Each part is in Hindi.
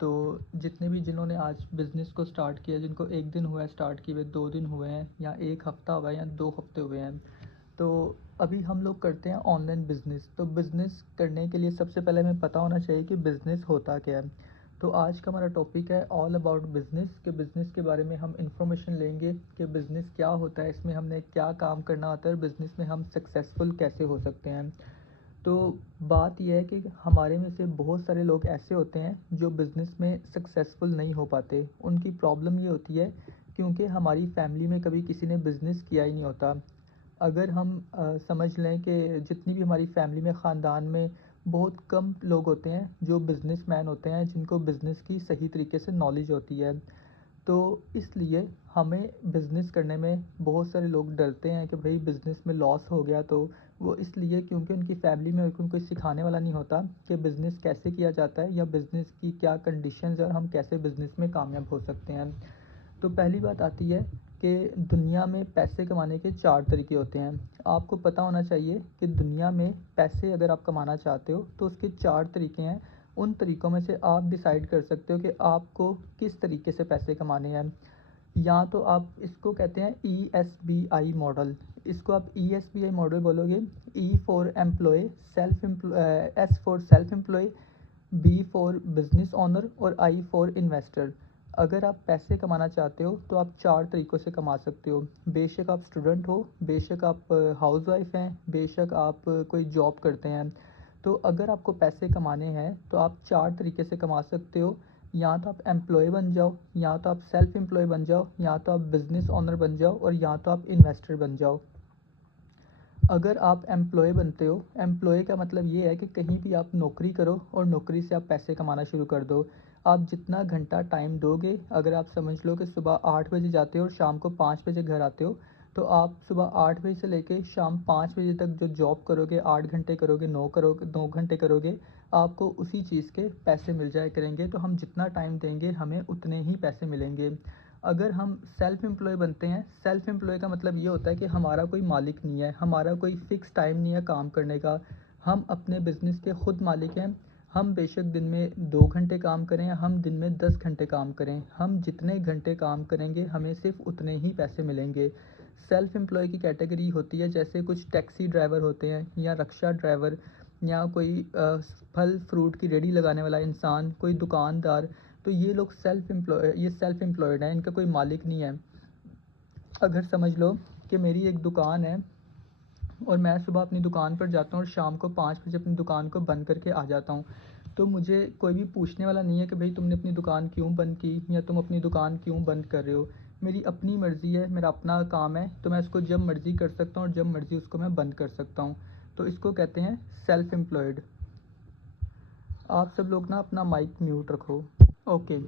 तो जितने भी जिन्होंने आज बिज़नेस को स्टार्ट किया, जिनको 1 दिन हुआ है स्टार्ट किए हुए, 2 दिन हुए हैं या 1 हफ़्ता हुआ है या 2 हफ़्ते हुए हैं। तो अभी हम लोग करते हैं ऑनलाइन बिज़नेस। तो बिज़नेस करने के लिए सबसे पहले हमें पता होना चाहिए कि बिज़नेस होता क्या है। तो आज का हमारा टॉपिक है ऑल अबाउट बिज़नेस, के बिज़नेस के बारे में हम इन्फॉर्मेशन लेंगे कि बिज़नेस क्या होता है, इसमें हमने क्या काम करना होता है और बिज़नेस में हम सक्सेसफुल कैसे हो सकते हैं। तो बात यह है कि हमारे में से बहुत सारे लोग ऐसे होते हैं जो बिज़नेस में सक्सेसफुल नहीं हो पाते। उनकी प्रॉब्लम ये होती है क्योंकि हमारी फैमिली में कभी किसी ने बिज़नेस किया ही नहीं होता। अगर हम समझ लें कि जितनी भी हमारी फैमिली में, ख़ानदान में बहुत कम लोग होते हैं जो बिज़नेसमैन होते हैं, जिनको बिज़नेस की सही तरीके से नॉलेज होती है। तो इसलिए हमें बिज़नेस करने में बहुत सारे लोग डरते हैं कि भाई बिज़नेस में लॉस हो गया तो वो इसलिए क्योंकि उनकी फैमिली में उनको कोई सिखाने वाला नहीं होता कि बिज़नेस कैसे किया जाता है या बिज़नेस की क्या कंडीशंस है और हम कैसे बिज़नेस में कामयाब हो सकते हैं। तो पहली बात आती है कि दुनिया में पैसे कमाने के 4 तरीके होते हैं। आपको पता होना चाहिए कि दुनिया में पैसे अगर आप कमाना चाहते हो तो उसके 4 तरीके हैं। उन तरीकों में से आप डिसाइड कर सकते हो कि आपको किस तरीके से पैसे कमाने हैं। या तो आप इसको कहते हैं ESBI मॉडल। इसको आप ESBI मॉडल बोलोगे। E for employ, S for self employ, B for business owner और आई फॉर इन्वेस्टर। अगर आप पैसे कमाना चाहते हो तो आप 4 तरीक़ों से कमा सकते हो। बेशक आप स्टूडेंट हो, बेशक आप हाउसवाइफ हैं, बेशक आप कोई जॉब करते हैं। तो अगर आपको पैसे कमाने हैं तो आप 4 तरीके से कमा सकते हो। या तो आप एम्प्लॉय बन जाओ, या तो आप सेल्फ एम्प्लॉय बन जाओ, या तो आप बिज़नेस ओनर बन जाओ और या तो आप इन्वेस्टर बन जाओ। अगर आप एम्प्लॉय बनते हो, एम्प्लॉय का मतलब ये है कि कहीं भी आप नौकरी करो और नौकरी से आप पैसे कमाना शुरू कर दो। आप जितना घंटा टाइम दोगे, अगर आप समझ लो कि सुबह 8 बजे जाते हो और शाम को 5 बजे घर आते हो, तो आप सुबह 8 बजे से लेके शाम 5 बजे तक जो जॉब करोगे, 8 घंटे करोगे, 9 घंटे करोगे, आपको उसी चीज़ के पैसे मिल जाया करेंगे। तो हम जितना टाइम देंगे हमें उतने ही पैसे मिलेंगे। अगर हम सेल्फ एम्प्लॉय बनते हैं, सेल्फ एम्प्लॉय का मतलब ये होता है कि हमारा कोई मालिक नहीं है, हमारा कोई फ़िक्स टाइम नहीं है काम करने का। हम अपने बिज़नेस के खुद मालिक हैं। हम बेशक दिन में 2 घंटे काम करें या हम दिन में 10 घंटे काम करें, हम जितने घंटे काम करेंगे हमें सिर्फ़ उतने ही पैसे मिलेंगे। सेल्फ एम्प्लॉय की कैटेगरी होती है जैसे कुछ टैक्सी ड्राइवर होते हैं या रिक्शा ड्राइवर, या कोई फल फ्रूट की रेडी लगाने वाला इंसान, कोई दुकानदार। तो ये लोग सेल्फ एम्प्लॉयड हैं, इनका कोई मालिक नहीं है। अगर समझ लो कि मेरी एक दुकान है और मैं सुबह अपनी दुकान पर जाता हूँ और शाम को 5 बजे अपनी दुकान को बंद करके आ जाता हूँ। तो मुझे कोई भी पूछने वाला नहीं है कि भाई तुमने अपनी दुकान क्यों बंद की या तुम अपनी दुकान क्यों बंद कर रहे हो। मेरी अपनी मर्ज़ी है, मेरा अपना काम है, तो मैं इसको जब मर्ज़ी कर सकता हूँ और जब मर्ज़ी उसको मैं बंद कर सकता हूँ। तो इसको कहते हैं सेल्फ एम्प्लॉयड। आप सब लोग ना अपना माइक म्यूट रखो। ओके।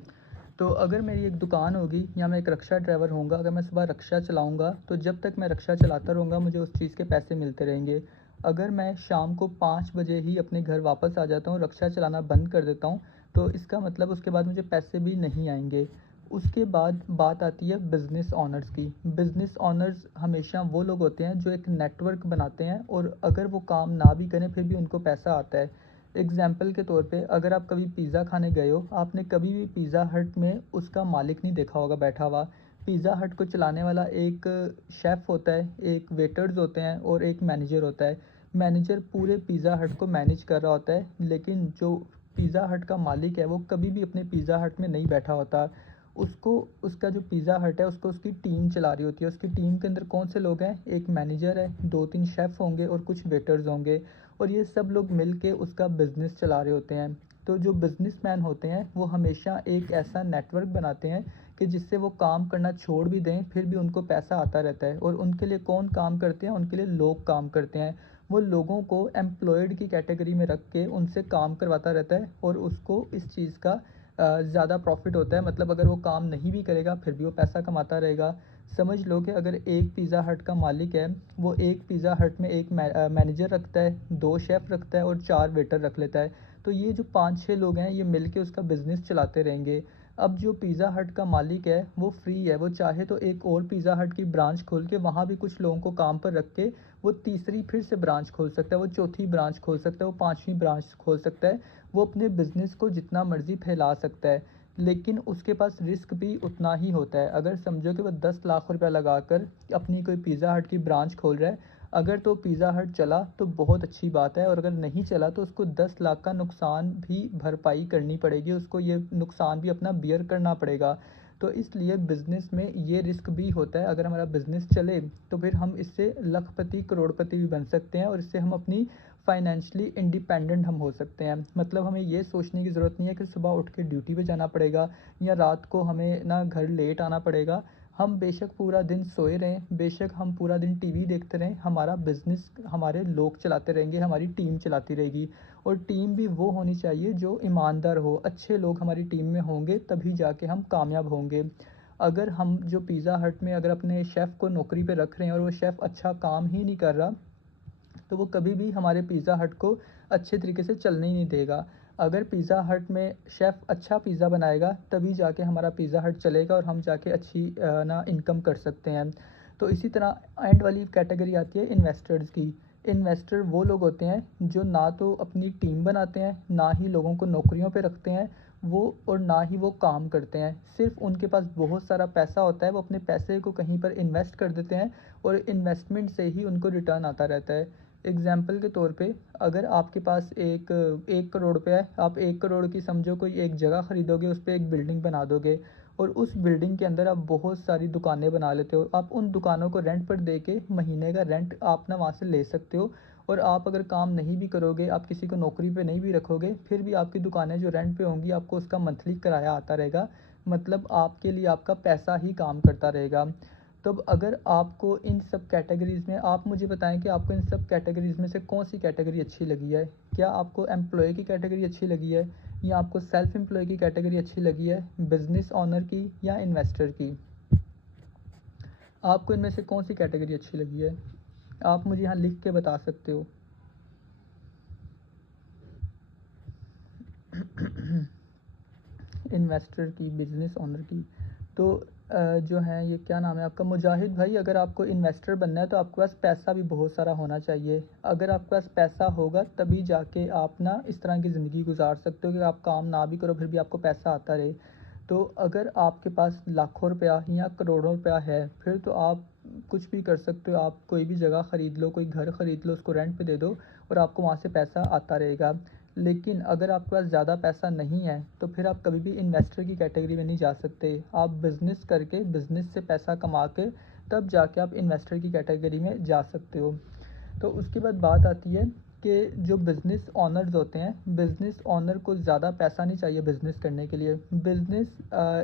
तो अगर मेरी एक दुकान होगी या मैं एक रिक्शा ड्राइवर होऊंगा, अगर मैं सुबह रिक्शा चलाऊंगा तो जब तक मैं रिक्शा चलाता रहूँगा मुझे उस चीज़ के पैसे मिलते रहेंगे। अगर मैं शाम को 5 बजे ही अपने घर वापस आ जाता हूँ, रिक्शा चलाना बंद कर देता हूँ, तो इसका मतलब उसके बाद मुझे पैसे भी नहीं आएंगे। उसके बाद बात आती है बिज़नेस ओनर्स की। बिज़नेस ओनर्स हमेशा वो लोग होते हैं जो एक नेटवर्क बनाते हैं और अगर वो काम ना भी करें फिर भी उनको पैसा आता है। एग्ज़ाम्पल के तौर पे अगर आप कभी पिज़्ज़ा खाने गए हो, आपने कभी भी पिज़्ज़ा हट में उसका मालिक नहीं देखा होगा बैठा हुआ। पिज़्ज़ा हट को चलाने वाला एक शेफ़ होता है, एक वेटर्स होते हैं और एक मैनेजर होता है। मैनेजर पूरे पिज़्ज़ा हट को मैनेज कर रहा होता है, लेकिन जो पिज़्ज़ा हट का मालिक है वो कभी भी अपने पिज़्ज़ा हट में नहीं बैठा होता। उसको, उसका जो पिज़्ज़ा हट है उसको उसकी टीम चला रही होती है। उसकी टीम के अंदर कौन से लोग हैं? एक मैनेजर है, 2-3 शेफ़ होंगे और कुछ वेटर्स होंगे, और ये सब लोग मिल के उसका बिज़नेस चला रहे होते हैं। तो जो बिज़नेसमैन होते हैं वो हमेशा एक ऐसा नेटवर्क बनाते हैं कि जिससे वो काम करना छोड़ भी दें फिर भी उनको पैसा आता रहता है। और उनके लिए कौन काम करते हैं? उनके लिए लोग काम करते हैं। वो लोगों को एम्प्लॉयड की कैटेगरी में रख के उनसे काम करवाता रहता है और उसको इस चीज़ का ज़्यादा प्रॉफ़िट होता है। मतलब अगर वो काम नहीं भी करेगा फिर भी वो पैसा कमाता रहेगा। समझ लो कि अगर एक पिज़्ज़ा हट का मालिक है, वो एक पिज़्ज़ा हट में एक मैनेजर रखता है, 2 शेफ़ रखता है और 4 वेटर रख लेता है। तो ये जो 5-6 लोग हैं ये मिल के उसका बिज़नेस चलाते रहेंगे। अब जो पिज़्ज़ा हट का मालिक है वो फ्री है, वो चाहे तो एक और पिज़्ज़ा हट की ब्रांच खोल के वहाँ भी कुछ लोगों को काम पर रख के वो तीसरी फिर से ब्रांच खोल सकता है, वो चौथी ब्रांच खोल सकता है, वो 5वीं ब्रांच खोल सकता है। वो अपने बिज़नेस को जितना मर्ज़ी फैला सकता है, लेकिन उसके पास रिस्क भी उतना ही होता है। अगर समझो कि वो 10 लाख रुपया लगाकर अपनी कोई पिज़्ज़ा हट की ब्रांच खोल रहा है, अगर तो पिज़्ज़ा हट चला तो बहुत अच्छी बात है, और अगर नहीं चला तो उसको 10 लाख का नुकसान भी भरपाई करनी पड़ेगी, उसको ये नुकसान भी अपना बियर करना पड़ेगा। तो इसलिए बिज़नेस में ये रिस्क भी होता है। अगर हमारा बिज़नेस चले तो फिर हम इससे लखपति करोड़पति भी बन सकते हैं, और इससे हम अपनी फाइनेंशियली इंडिपेंडेंट हम हो सकते हैं। मतलब हमें ये सोचने की ज़रूरत नहीं है कि सुबह उठ के ड्यूटी पे जाना पड़ेगा या रात को हमें ना घर लेट आना पड़ेगा। हम बेशक पूरा दिन सोए रहें, बेशक हम पूरा दिन टीवी देखते रहें, हमारा बिज़नेस हमारे लोग चलाते रहेंगे, हमारी टीम चलाती रहेगी। और टीम भी वो होनी चाहिए जो ईमानदार हो, अच्छे लोग हमारी टीम में होंगे तभी जाके हम कामयाब होंगे। अगर हम जो पिज़्ज़ा हट में अगर अपने शेफ़ को नौकरी पे रख रहे हैं और वो शेफ़ अच्छा काम ही नहीं कर रहा, तो वो कभी भी हमारे पिज़्ज़ा हट को अच्छे तरीके से चलने ही नहीं देगा। अगर पिज़्ज़ा हट में शेफ़ अच्छा पिज़्ज़ा बनाएगा तभी जाके हमारा पिज़्ज़ा हट चलेगा और हम जाके अच्छी ना इनकम कर सकते हैं। तो इसी तरह एंड वाली कैटेगरी आती है इन्वेस्टर्स की। इन्वेस्टर वो लोग होते हैं जो ना तो अपनी टीम बनाते हैं, ना ही लोगों को नौकरियों पे रखते हैं, वो और ना ही वो काम करते हैं। सिर्फ़ उनके पास बहुत सारा पैसा होता है, वो अपने पैसे को कहीं पर इन्वेस्ट कर देते हैं और इन्वेस्टमेंट से ही उनको रिटर्न आता रहता है। एग्ज़ाम्पल के तौर पे अगर आपके पास एक 1 करोड़ रुपया है, आप 1 करोड़ की समझो कोई एक जगह खरीदोगे, उस पे एक बिल्डिंग बना दोगे और उस बिल्डिंग के अंदर आप बहुत सारी दुकानें बना लेते हो। आप उन दुकानों को रेंट पर दे के महीने का रेंट आप ना वहाँ से ले सकते हो, और आप अगर काम नहीं भी करोगे, आप किसी को नौकरी पे नहीं भी रखोगे, फिर भी आपकी दुकानें जो रेंट पे होंगी, आपको उसका मंथली किराया आता रहेगा। मतलब आपके लिए आपका पैसा ही काम करता रहेगा। तो अब अगर आपको इन सब कैटेगरीज़ में, आप मुझे बताएँ कि आपको इन सब कैटेगरीज़ में से कौन-सी कैटेगरी अच्छी लगी है? क्या आपको एम्प्लॉयी की कैटेगरी अच्छी लगी है, या आपको सेल्फ एम्प्लॉयी की कैटेगरी अच्छी लगी है, बिज़नेस ओनर की या इन्वेस्टर की? आपको इनमें से कौन-सी कैटेगरी अच्छी लगी है? आप मुझे यहाँ लिख के बता सकते हो। इन्वेस्टर की, बिज़नेस ओनर की। तो जो है ये क्या नाम है आपका, मुजाहिद भाई, अगर आपको इन्वेस्टर बनना है तो आपके पास पैसा भी बहुत सारा होना चाहिए। अगर आपके पास पैसा होगा तभी जाके आप ना इस तरह की ज़िंदगी गुजार सकते हो कि आप काम ना भी करो फिर भी आपको पैसा आता रहे। तो अगर आपके पास लाखों रुपया या करोड़ों रुपया है, फिर तो आप कुछ भी कर सकते हो। आप कोई भी जगह ख़रीद लो, कोई घर ख़रीद लो, उसको रेंट पे दे दो और आपको वहाँ से पैसा आता रहेगा। लेकिन अगर आपके पास ज़्यादा पैसा नहीं है तो फिर आप कभी भी इन्वेस्टर की कैटेगरी में नहीं जा सकते। आप बिज़नेस करके, बिज़नेस से पैसा कमा के तब जाके आप इन्वेस्टर की कैटेगरी में जा सकते हो। तो उसके बाद बात आती है कि जो बिज़नेस ओनर्स होते हैं, बिज़नेस ओनर को ज़्यादा पैसा नहीं चाहिए बिज़नेस करने के लिए। बिज़नेस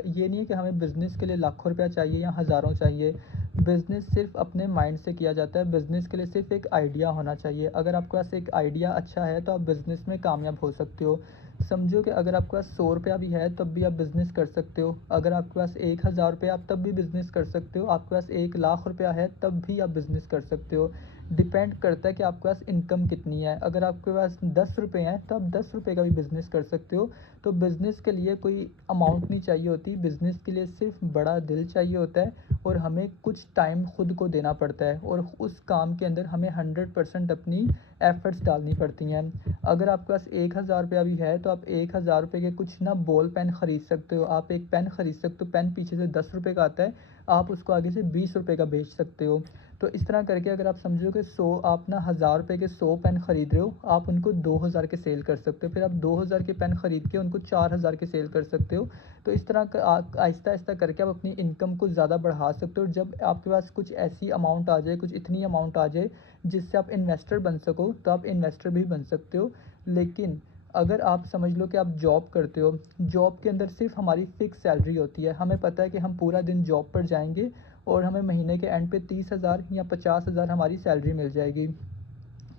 ये नहीं है कि हमें बिज़नेस के लिए लाखों रुपया चाहिए या हज़ारों चाहिए। बिज़नेस सिर्फ़ अपने माइंड से किया जाता है, बिज़नेस के लिए सिर्फ़ एक आइडिया होना चाहिए। अगर आपके पास एक आइडिया अच्छा है तो आप बिज़नेस में कामयाब हो सकते हो। समझो कि अगर आपके पास 100 रुपया भी है तब भी आप बिज़नेस कर सकते हो। अगर आपके पास 1000 रुपया आप तब भी बिज़नेस कर सकते हो। आपके पास 1 लाख रुपया है तब भी आप बिज़नेस कर सकते हो। डिपेंड करता है कि आपके पास इनकम कितनी है। अगर आपके पास 10 रुपए हैं तो आप 10 रुपए का भी बिज़नेस कर सकते हो। तो बिज़नेस के लिए कोई अमाउंट नहीं चाहिए होती, बिज़नेस के लिए सिर्फ़ बड़ा दिल चाहिए होता है और हमें कुछ टाइम खुद को देना पड़ता है, और उस काम के अंदर हमें 100% अपनी एफ़र्ट्स डालनी पड़ती हैं। अगर आपके पास 1000 रुपया भी है तो आप 1000 रुपए के कुछ ना बॉल पेन खरीद सकते हो। आप एक पेन खरीद सकते हो, पेन पीछे से 10 रुपए का आता है, आप उसको आगे से 20 रुपए का बेच सकते हो। तो इस तरह करके अगर आप समझो कि 100, आप ना 1000 रुपए के 100 पेन खरीद रहे हो, आप उनको 2000 के सेल कर सकते हो। फिर आप 2000 के पेन खरीद के उनको 4000 के सेल कर सकते हो। तो इस तरह का आहिस्ता-आहिस्ता करके आप अपनी इनकम को ज़्यादा बढ़ा सकते हो। जब आपके पास कुछ ऐसी अमाउंट आ जाए, कुछ इतनी अमाउंट आ जाए जिससे आप इन्वेस्टर बन सको, तो आप इन्वेस्टर भी बन सकते हो। लेकिन अगर आप समझ लो कि आप जॉब करते हो, जॉब के अंदर सिर्फ़ हमारी फ़िक्स सैलरी होती है। हमें पता है कि हम पूरा दिन जॉब पर जाएँगे और हमें महीने के एंड पे 30,000 या 50,000 हमारी सैलरी मिल जाएगी।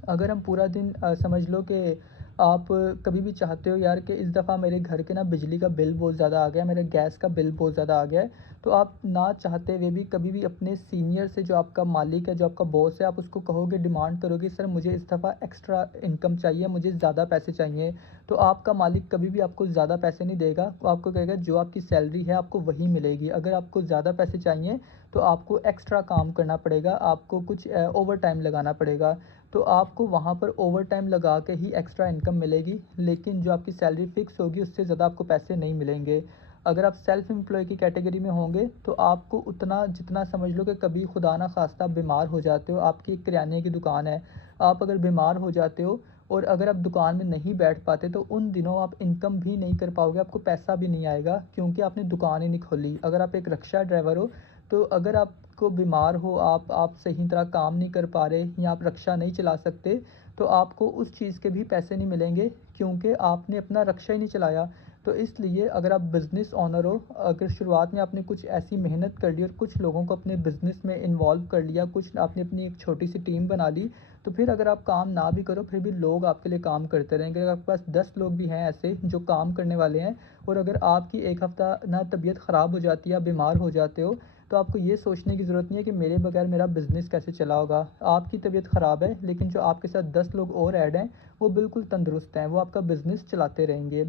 अगर हम पूरा दिन समझ लो कि आप कभी भी चाहते हो यार कि इस दफ़ा मेरे घर के ना बिजली का बिल बहुत ज़्यादा आ गया, मेरे गैस का बिल बहुत ज़्यादा आ गया है, तो आप ना चाहते हुए भी कभी भी अपने सीनियर से, जो आपका मालिक है, जो आपका बॉस है, आप उसको कहोगे, डिमांड करोगे, सर मुझे इस दफ़ा एक्स्ट्रा इनकम चाहिए, मुझे ज़्यादा पैसे चाहिए। तो आपका मालिक कभी भी आपको ज़्यादा पैसे नहीं देगा, वो आपको कहेगा जो आपकी सैलरी है आपको वही मिलेगी। अगर आपको ज़्यादा पैसे चाहिए तो आपको एक्स्ट्रा काम करना पड़ेगा, आपको कुछ ओवर टाइम लगाना पड़ेगा। तो आपको वहाँ पर ओवरटाइम लगा के ही एक्स्ट्रा इनकम मिलेगी, लेकिन जो आपकी सैलरी फ़िक्स होगी उससे ज़्यादा आपको पैसे नहीं मिलेंगे। अगर आप सेल्फ एम्प्लॉय की कैटेगरी में होंगे तो आपको उतना जितना समझ लो कि कभी खुदा ना ख़ास्ता आप बीमार हो जाते हो, आपकी एक किराने की दुकान है, आप अगर बीमार हो जाते हो और अगर आप दुकान में नहीं बैठ पाते तो उन दिनों आप इनकम भी नहीं कर पाओगे, आपको पैसा भी नहीं आएगा क्योंकि आपने दुकान ही नहीं खोली। अगर आप एक रिक्शा ड्राइवर हो तो अगर आपको बीमार हो, आप सही तरह काम नहीं कर पा रहे या आप रिक्शा नहीं चला सकते, तो आपको उस चीज़ के भी पैसे नहीं मिलेंगे क्योंकि आपने अपना रिक्शा ही नहीं चलाया। तो इसलिए अगर आप बिज़नेस ओनर हो, अगर शुरुआत में आपने कुछ ऐसी मेहनत कर ली और कुछ लोगों को अपने बिज़नेस में इन्वॉल्व कर लिया, कुछ आपने अपनी एक छोटी सी टीम बना ली, तो फिर अगर आप काम ना भी करो फिर भी लोग आपके लिए काम करते रहेंगे। अगर आपके पास 10 लोग भी हैं ऐसे जो काम करने वाले हैं और अगर आपकी एक हफ़्ता ना तबीयत ख़राब हो जाती है, आप बीमार हो जाते हो, तो आपको ये सोचने की ज़रूरत नहीं है कि मेरे बगैर मेरा बिज़नेस कैसे चला होगा। आपकी तबीयत ख़राब है लेकिन जो आपके साथ 10 लोग और ऐड हैं, वो बिल्कुल तंदुरुस्त हैं, वो आपका बिज़नेस चलाते रहेंगे।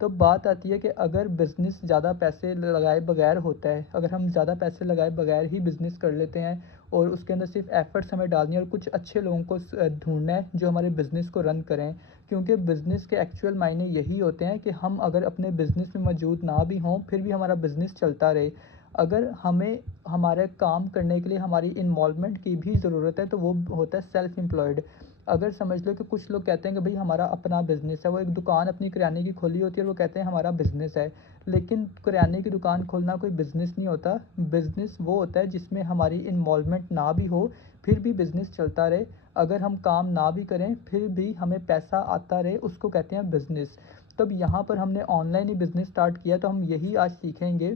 तो बात आती है कि अगर बिज़नेस ज़्यादा पैसे लगाए बगैर होता है, अगर हम ज़्यादा पैसे लगाए बगैर ही बिज़नेस कर लेते हैं और उसके अंदर सिर्फ एफ़र्ट्स हमें डालनी है और कुछ अच्छे लोगों को ढूँढना है जो हमारे बिज़नेस को रन करें। क्योंकि बिज़नेस के एक्चुअल मायने यही होते हैं कि हम अगर अपने बिज़नेस में मौजूद ना भी हों, फिर भी हमारा बिज़नेस चलता रहे। अगर हमें हमारे काम करने के लिए हमारी इन्वॉल्वमेंट की भी ज़रूरत है, तो वो होता है सेल्फ एम्प्लॉयड। अगर समझ लो कि कुछ लोग कहते हैं कि भई हमारा अपना बिज़नेस है, वो एक दुकान अपनी किराने की खोली होती है और वो कहते हैं हमारा बिज़नेस है। लेकिन किराने की दुकान खोलना कोई बिज़नेस नहीं होता। बिज़नेस वो होता है जिसमें हमारी इन्वॉल्वमेंट ना भी हो, फिर भी बिज़नेस चलता रहे। अगर हम काम ना भी करें, फिर भी हमें पैसा आता रहे, उसको कहते हैं बिज़नेस। तब यहाँ पर हमने ऑनलाइन ही बिज़नेस स्टार्ट किया, तो हम यही आज सीखेंगे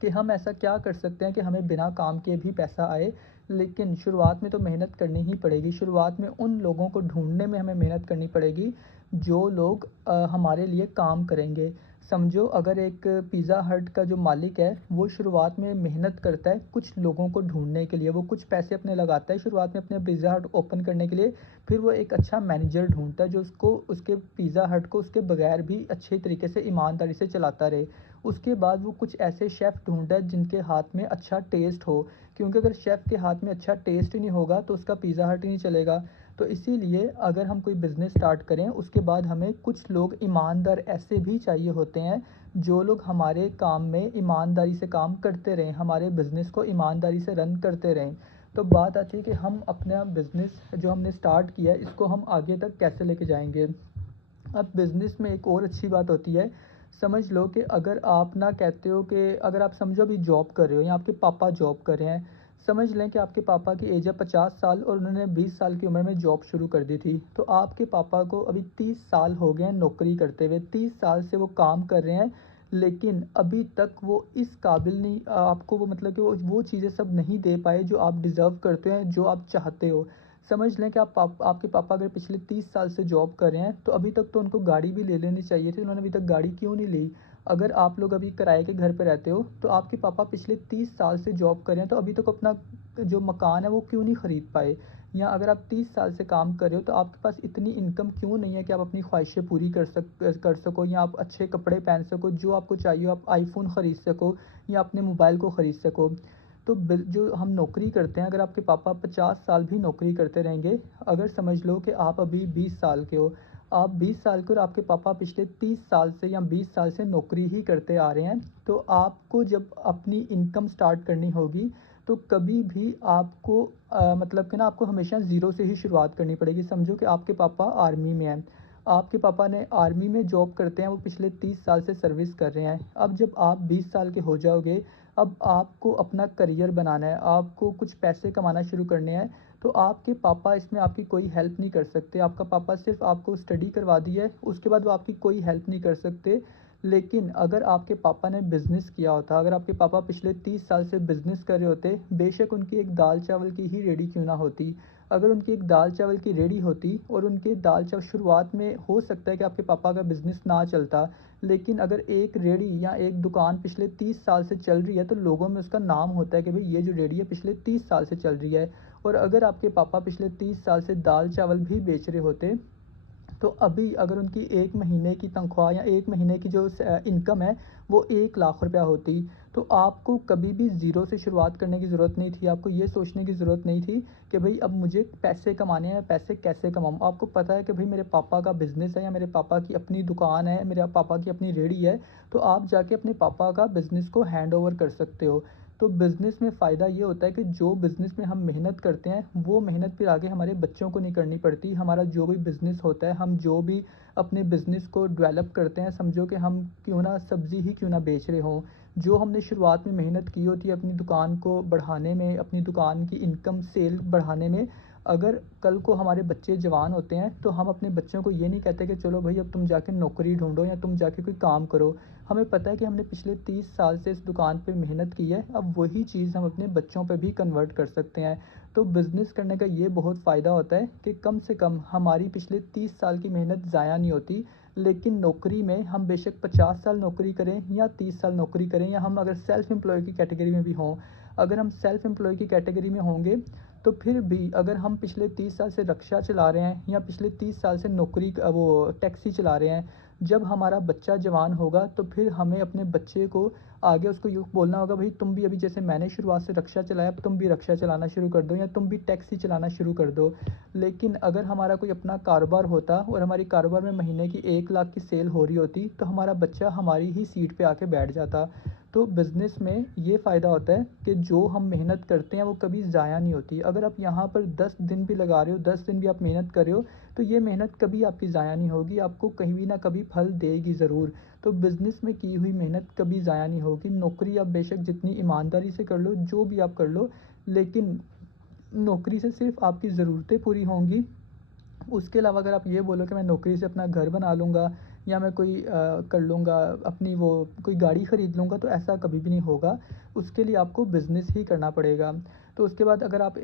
कि हम ऐसा क्या कर सकते हैं कि हमें बिना काम किए भी पैसा आए। लेकिन शुरुआत में तो मेहनत करनी ही पड़ेगी। शुरुआत में उन लोगों को ढूँढने में हमें मेहनत करनी पड़ेगी, जो लोग हमारे लिए काम करेंगे। समझो अगर एक पिज़्ज़ा हट का जो मालिक है, वो शुरुआत में मेहनत करता है कुछ लोगों को ढूँढने के लिए, वो कुछ पैसे अपने लगाता है शुरुआत में अपने पिज़्ज़ा हट ओपन करने के लिए। फिर वो एक अच्छा मैनेजर ढूँढता है जो उसको उसके पिज़्ज़ा हट को उसके बगैर भी अच्छे तरीके से ईमानदारी से चलाता रहे। उसके बाद वो कुछ ऐसे शेफ़ ढूँढता है जिनके हाथ में अच्छा टेस्ट हो, क्योंकि अगर शेफ़ के हाथ में अच्छा टेस्ट ही नहीं होगा तो उसका पिज़्ज़ा हट ही नहीं चलेगा। तो इसीलिए अगर हम कोई बिज़नेस स्टार्ट करें उसके बाद हमें कुछ लोग ईमानदार ऐसे भी चाहिए होते हैं, जो लोग हमारे काम में ईमानदारी से काम करते रहें, हमारे बिज़नेस को ईमानदारी से रन करते रहें। तो बात आती है कि हम अपना बिज़नेस जो हमने स्टार्ट किया है इसको हम आगे तक कैसे लेके जाएँगे। अब बिज़नेस में एक और अच्छी बात होती है, समझ लो कि अगर आप ना कहते हो कि अगर आप समझो अभी जॉब कर रहे हो या आपके पापा जॉब कर रहे हैं, समझ लें कि आपके पापा की एज है 50 साल और उन्होंने 20 साल की उम्र में जॉब शुरू कर दी थी। तो आपके पापा को अभी 30 साल हो गए हैं नौकरी करते हुए, 30 साल से वो काम कर रहे हैं, लेकिन अभी तक वो इस काबिल नहीं आपको वो मतलब कि वो चीज़ें सब नहीं दे पाए जो आप डिज़र्व करते हैं, जो आप चाहते हो। समझ लें कि आपके पापा अगर पिछले 30 साल से जॉब कर रहे हैं, तो अभी तक तो उनको गाड़ी भी ले लेनी चाहिए थी, उन्होंने अभी तक गाड़ी क्यों नहीं ली? अगर आप लोग अभी किराए के घर पे रहते हो, तो आपके पापा पिछले 30 साल से जॉब कर रहे हैं, तो अभी तक अपना जो मकान है वो क्यों नहीं खरीद पाए? या अगर आप 30 साल से काम कर रहे हो, तो आपके पास इतनी इनकम क्यों नहीं है कि आप अपनी ख्वाहिशें पूरी कर सको या आप अच्छे कपड़े पहन सको, जो आपको चाहिए आप आईफ़ोन खरीद सको या अपने मोबाइल को खरीद सको? तो जो हम नौकरी करते हैं, अगर आपके पापा 50 साल भी नौकरी करते रहेंगे, अगर समझ लो कि आप अभी 20 साल के हो, आप 20 साल के और आपके पापा पिछले 30 साल से या 20 साल से नौकरी ही करते आ रहे हैं, तो आपको जब अपनी इनकम स्टार्ट करनी होगी, तो कभी भी आपको मतलब कि ना आपको हमेशा ज़ीरो से ही शुरुआत करनी पड़ेगी। समझो कि आपके पापा आर्मी में हैं, आपके पापा ने आर्मी में जॉब करते हैं, वो पिछले 30 साल से सर्विस कर रहे हैं। अब जब आप 20 साल के हो जाओगे, अब आपको अपना करियर बनाना है, आपको कुछ पैसे कमाना शुरू करने हैं, तो आपके पापा इसमें आपकी कोई हेल्प नहीं कर सकते। आपका पापा सिर्फ़ आपको स्टडी करवा दी है, उसके बाद वो आपकी कोई हेल्प नहीं कर सकते। लेकिन अगर आपके पापा ने बिज़नेस किया होता, अगर आपके पापा पिछले 30 साल से बिज़नेस कर रहे होते, बेशक उनकी एक दाल-चावल की ही रेहड़ी क्यों ना होती, अगर उनकी एक दाल-चावल की रेहड़ी होती और उनके दाल-चावल शुरुआत में हो सकता है कि आपके पापा का बिज़नेस ना चलता, लेकिन अगर एक रेहड़ी या एक दुकान पिछले 30 साल से चल रही है, तो लोगों में उसका नाम होता है कि भई ये जो रेहड़ी है पिछले 30 साल से चल रही है। और अगर आपके पापा पिछले 30 साल से दाल-चावल भी बेच रहे होते, तो अभी अगर उनकी 1 महीने की तनख्वाह या 1 महीने की जो इनकम है वो 1 लाख रुपया होती, तो आपको कभी भी ज़ीरो से शुरुआत करने की ज़रूरत नहीं थी। आपको ये सोचने की ज़रूरत नहीं थी कि भई अब मुझे पैसे कमाने हैं, पैसे कैसे कमाऊँ? आपको पता है कि भई मेरे पापा का बिज़नेस है या मेरे पापा की अपनी दुकान है, मेरे पापा की अपनी रेहड़ी है, तो आप जाके अपने पापा का बिज़नेस को हैंड ओवर कर सकते हो। तो बिज़नेस में फ़ायदा ये होता है कि जो बिज़नेस में हम मेहनत करते हैं, वो मेहनत फिर आगे हमारे बच्चों को नहीं करनी पड़ती। हमारा जो भी बिज़नेस होता है, हम जो भी अपने बिज़नेस को डेवलप करते हैं, समझो कि हम क्यों ना सब्ज़ी ही क्यों ना बेच रहे हों, जो हमने शुरुआत में मेहनत की होती है अपनी दुकान को बढ़ाने में, अपनी दुकान की इनकम सेल बढ़ाने में, अगर कल को हमारे बच्चे जवान होते हैं, तो हम अपने बच्चों को ये नहीं कहते कि चलो भई अब तुम जाके नौकरी ढूँढो या तुम जाके कोई काम करो। हमें पता है कि हमने पिछले 30 साल से इस दुकान पे मेहनत की है, अब वही चीज़ हम अपने बच्चों पे भी कन्वर्ट कर सकते हैं। तो बिज़नेस करने का ये बहुत फ़ायदा होता है कि कम से कम हमारी पिछले 30 साल की मेहनत ज़ाया नहीं होती। लेकिन नौकरी में हम बेशक 50 साल नौकरी करें या 30 साल नौकरी करें, या हम अगर सेल्फ़ एम्प्लॉय की कैटेगरी में भी हों, अगर हम सेल्फ़ एम्प्लॉय की कैटेगरी में होंगे, तो फिर भी अगर हम पिछले 30 साल से रिक्शा चला रहे हैं या पिछले 30 साल से नौकरी वो टैक्सी चला रहे हैं, जब हमारा बच्चा जवान होगा तो फिर हमें अपने बच्चे को आगे उसको यूँ बोलना होगा, भाई तुम भी अभी जैसे मैंने शुरुआत से रिक्शा चलाया, अब तुम भी रिक्शा चलाना शुरू कर दो या तुम भी टैक्सी चलाना शुरू कर दो। लेकिन अगर हमारा कोई अपना कारोबार होता और हमारी कारोबार में महीने की 1 लाख की सेल हो रही होती, तो हमारा बच्चा हमारी ही सीट पे आके बैठ जाता। तो बिज़नेस में ये फ़ायदा होता है कि जो हम मेहनत करते हैं वो कभी ज़ाया नहीं होती। अगर आप यहाँ पर 10 दिन भी लगा रहे हो, 10 दिन भी आप मेहनत कर रहे हो, तो ये मेहनत कभी आपकी ज़ाया नहीं होगी, आपको कहीं ना कभी फल देगी ज़रूर। तो बिज़नेस में की हुई मेहनत कभी ज़ाया नहीं होगी। नौकरी आप बेशक जितनी ईमानदारी से कर लो, जो भी आप कर लो, लेकिन नौकरी से सिर्फ़ आपकी ज़रूरतें पूरी होंगी। उसके अलावा अगर आप ये बोलो कि मैं नौकरी से अपना घर बना लूँगा या मैं कोई कर लूँगा अपनी वो कोई गाड़ी ख़रीद लूँगा, तो ऐसा कभी भी नहीं होगा। उसके लिए आपको बिज़नेस ही करना पड़ेगा। तो उसके बाद अगर आप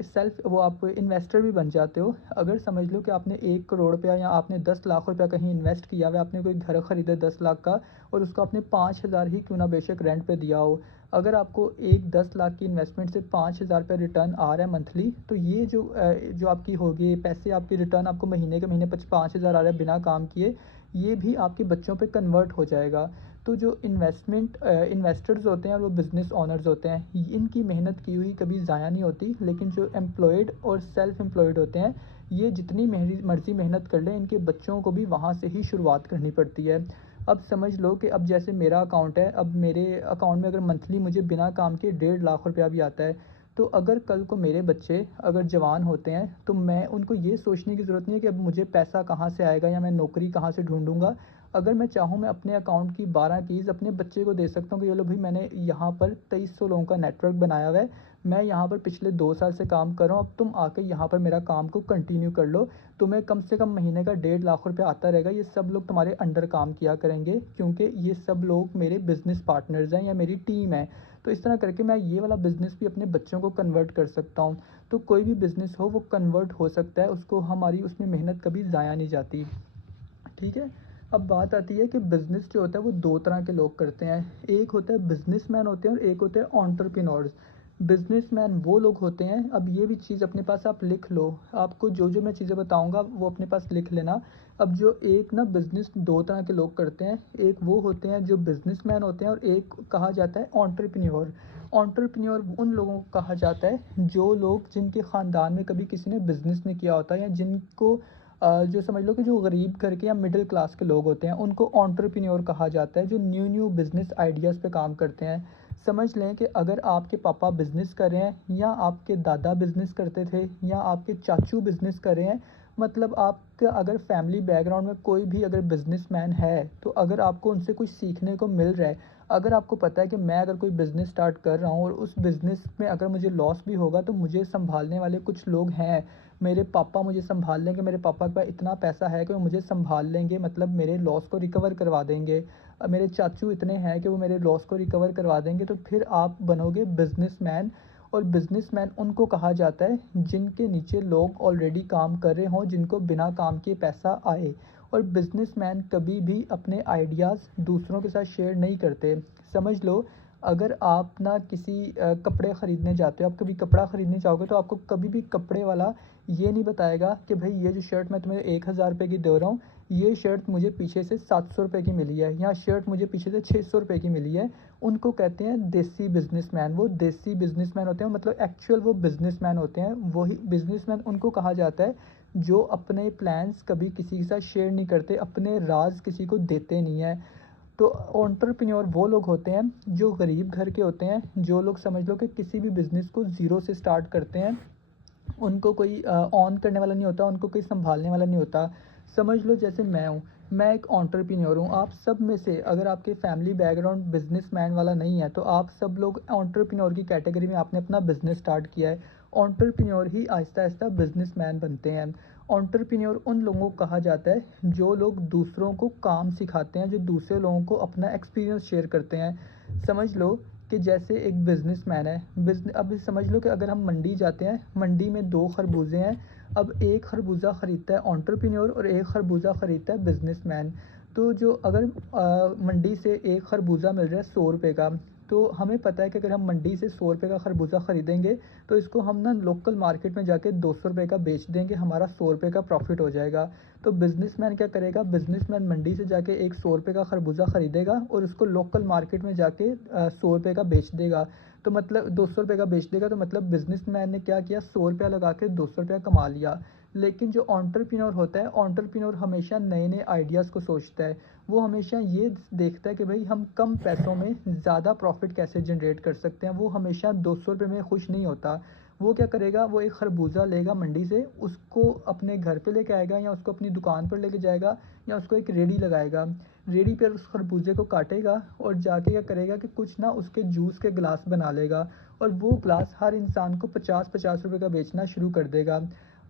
आप इन्वेस्टर भी बन जाते हो, अगर समझ लो कि आपने 1 करोड़ रुपया या आपने 10 लाख रुपया कहीं इन्वेस्ट किया हुआ है, आपने कोई घर ख़रीदा 10 लाख का और उसको आपने 5,000 ही क्यों ना बेशक रेंट पे दिया हो। अगर आपको एक 10 लाख की इन्वेस्टमेंट से 5,000 रुपये रिटर्न आ रहा है मंथली, तो ये जो आपकी होगी पैसे आपके रिटर्न आपको महीने के महीने 5,000 आ रहा है बिना काम किए, ये भी आपके बच्चों पे कन्वर्ट हो जाएगा। तो जो इन्वेस्टर्स होते हैं और वो बिज़नेस ओनर्स होते हैं, इनकी मेहनत की हुई कभी ज़ाया नहीं होती। लेकिन जो एम्प्लॉयड और सेल्फ एम्प्लॉयड होते हैं, ये जितनी मर्ज़ी मेहनत कर लें, इनके बच्चों को भी वहाँ से ही शुरुआत करनी पड़ती है। अब समझ लो कि अब जैसे मेरा अकाउंट है, अब मेरे अकाउंट में अगर मंथली मुझे बिना काम के 1.5 लाख रुपया भी आता है, तो अगर कल को मेरे बच्चे अगर जवान होते हैं, तो मैं उनको ये सोचने की ज़रूरत नहीं है कि अब मुझे पैसा कहाँ से आएगा या मैं नौकरी कहाँ से ढूँढूँगा। अगर मैं चाहूँ, मैं अपने अकाउंट की 12 कीज़ अपने बच्चे को दे सकता हूँ कि ये लो भई, मैंने यहाँ पर 2300 लोगों का नेटवर्क बनाया हुआ है। मैं यहाँ पर पिछले 2 साल से काम कर रहा हूँ, अब तुम आके यहाँ पर मेरा काम को कंटिन्यू कर लो। तुम्हें कम से कम महीने का 1.5 लाख रुपया आता रहेगा। ये सब लोग तुम्हारे अंडर काम किया करेंगे, क्योंकि ये सब लोग मेरे बिज़नेस पार्टनर्स हैं या मेरी टीम है। तो इस तरह करके मैं ये वाला बिज़नेस भी अपने बच्चों को कन्वर्ट कर सकता हूँ। तो कोई भी बिज़नेस हो वो कन्वर्ट हो सकता है, उसको हमारी उसमें मेहनत कभी ज़ाया नहीं जाती। ठीक है? अब बात आती है कि बिज़नेस जो होता है वो 2 तरह के लोग करते हैं। एक होता है बिज़नेसमैन होते हैं और एक होते हैं एंटरप्रेन्योर्स। बिज़नेसमैन वो लोग होते हैं, अब ये भी चीज़ अपने पास आप लिख लो। आपको जो-जो मैं चीज़ें बताऊँगा वो अपने पास लिख लेना। अब जो एक ना बिज़नेस 2 तरह के लोग करते हैं। एक वो होते हैं जो बिज़नेसमैन होते हैं और एक कहा जाता है एंटरप्रेन्योर। एंटरप्रेन्योर उन लोगों को कहा जाता है जो लोग जिनके ख़ानदान में कभी किसी ने बिज़नेस नहीं किया होता, या जिनको जो समझ लो कि जो गरीब घर के या मिडिल क्लास के लोग होते हैं, उनको एंटरप्रेन्योर कहा जाता है, जो न्यू बिज़नेस आइडियाज़ पे काम करते हैं। समझ लें कि अगर आपके पापा बिज़नेस कर रहे हैं या आपके दादा बिज़नेस करते थे या आपके चाचू बिज़नेस कर रहे हैं, मतलब आपका अगर फैमिली बैकग्राउंड में कोई भी अगर बिज़नेसमैन है, तो अगर आपको उनसे कुछ सीखने को मिल रहा है, अगर आपको पता है कि मैं अगर कोई बिज़नेस स्टार्ट कर रहा हूँ और उस बिज़नेस में अगर मुझे लॉस भी होगा, तो मुझे सँभालने वाले कुछ लोग हैं, मेरे पापा मुझे सँभाल लेंगे, मेरे पापा के पास इतना पैसा है कि वो मुझे सँभाल लेंगे, मतलब मेरे लॉस को रिकवर करवा देंगे। मेरे चाचू इतने हैं कि वो मेरे लॉस को रिकवर करवा देंगे, तो फिर आप बनोगे बिज़नेसमैन। और बिज़नेसमैन उनको कहा जाता है जिनके नीचे लोग ऑलरेडी काम कर रहे हों, जिनको बिना काम के पैसा आए। और बिज़नेसमैन कभी भी अपने आइडियाज़ दूसरों के साथ शेयर नहीं करते। समझ लो, अगर आप ना किसी कपड़े ख़रीदने जाते हो, आप कभी कपड़ा ख़रीदने जाओगे, तो आपको कभी भी कपड़े वाला ये नहीं बताएगा कि भाई ये जो शर्ट मैं तुम्हें 1,000 रुपये की दे रहा हूँ, ये शर्ट मुझे पीछे से 700 रुपये की मिली है या शर्ट मुझे पीछे से 600 रुपये की मिली है, उनको कहते हैं देसी बिजनेसमैन। वो देसी बिजनेसमैन होते हैं, मतलब एक्चुअल वो बिजनेसमैन होते हैं। वही बिजनेसमैन उनको कहा जाता है जो अपने प्लान्स कभी किसी के साथ शेयर नहीं करते, अपने राज किसी को देते नहीं है। तो एंटरप्रेन्योर वो लोग होते हैं जो गरीब घर के होते हैं, जो लोग समझ लो कि किसी भी बिज़नेस को ज़ीरो से स्टार्ट करते हैं। उनको कोई ऑन करने वाला नहीं होता, उनको कोई सँभालने वाला नहीं होता। समझ लो जैसे मैं हूँ, मैं एक एंटरप्रेन्योर हूँ। आप सब में से अगर आपके फैमिली बैकग्राउंड बिज़नेसमैन वाला नहीं है, तो आप सब लोग एंटरप्रेन्योर की कैटेगरी में आपने अपना बिज़नेस स्टार्ट किया है। एंटरप्रेन्योर ही आहिस्ता-आहिस्ता बिज़नेसमैन बनते हैं। एंटरप्रेन्योर उन लोगों को कहा जाता है जो लोग दूसरों को काम सिखाते हैं, जो दूसरे लोगों को अपना एक्सपीरियंस शेयर करते हैं। समझ लो कि जैसे एक बिज़नेसमैन है, अब समझ लो कि अगर हम मंडी जाते हैं, मंडी में 2 खरबूजे हैं। अब एक खरबूजा खरीदता है एंटरप्रेन्योर और एक खरबूजा खरीदता है बिज़नेसमैन। तो जो अगर मंडी से एक खरबूजा मिल रहा है 100 रुपये का, तो हमें पता है कि अगर हम मंडी से 100 रुपये का खरबूजा खरीदेंगे, तो इसको हम ना लोकल मार्केट में जाके 200 रुपये का बेच देंगे, हमारा 100 रुपये का प्रॉफिट हो जाएगा। तो बिज़नेसमैन क्या करेगा, बिज़नेसमैन मंडी से जाके एक 100 रुपये का खरबूजा खरीदेगा और उसको लोकल मार्केट में जाके 100 रुपये का बेच देगा। तो मतलब 200 रुपये का बेच देगा, तो मतलब बिज़नेसमैन ने क्या किया, 100 रुपया लगा के 200 रुपया कमा लिया। लेकिन जो एंटरप्रेन्योर होता है, एंटरप्रेन्योर हमेशा नए-नए आइडियाज़ को सोचता है। वो हमेशा ये देखता है कि भाई हम कम पैसों में ज़्यादा प्रॉफिट कैसे जनरेट कर सकते हैं। वो हमेशा 200 रुपये में खुश नहीं होता। वो क्या करेगा, वो एक खरबूजा लेगा मंडी से, उसको अपने घर पे लेके आएगा या उसको अपनी दुकान पर लेके जाएगा या उसको एक रेडी लगाएगा। रेडी पर उस खरबूजे को काटेगा और जाके क्या करेगा कि कुछ ना उसके जूस के गिलास बना लेगा और वो गिलास हर इंसान को 50-50 रुपये का बेचना शुरू कर देगा।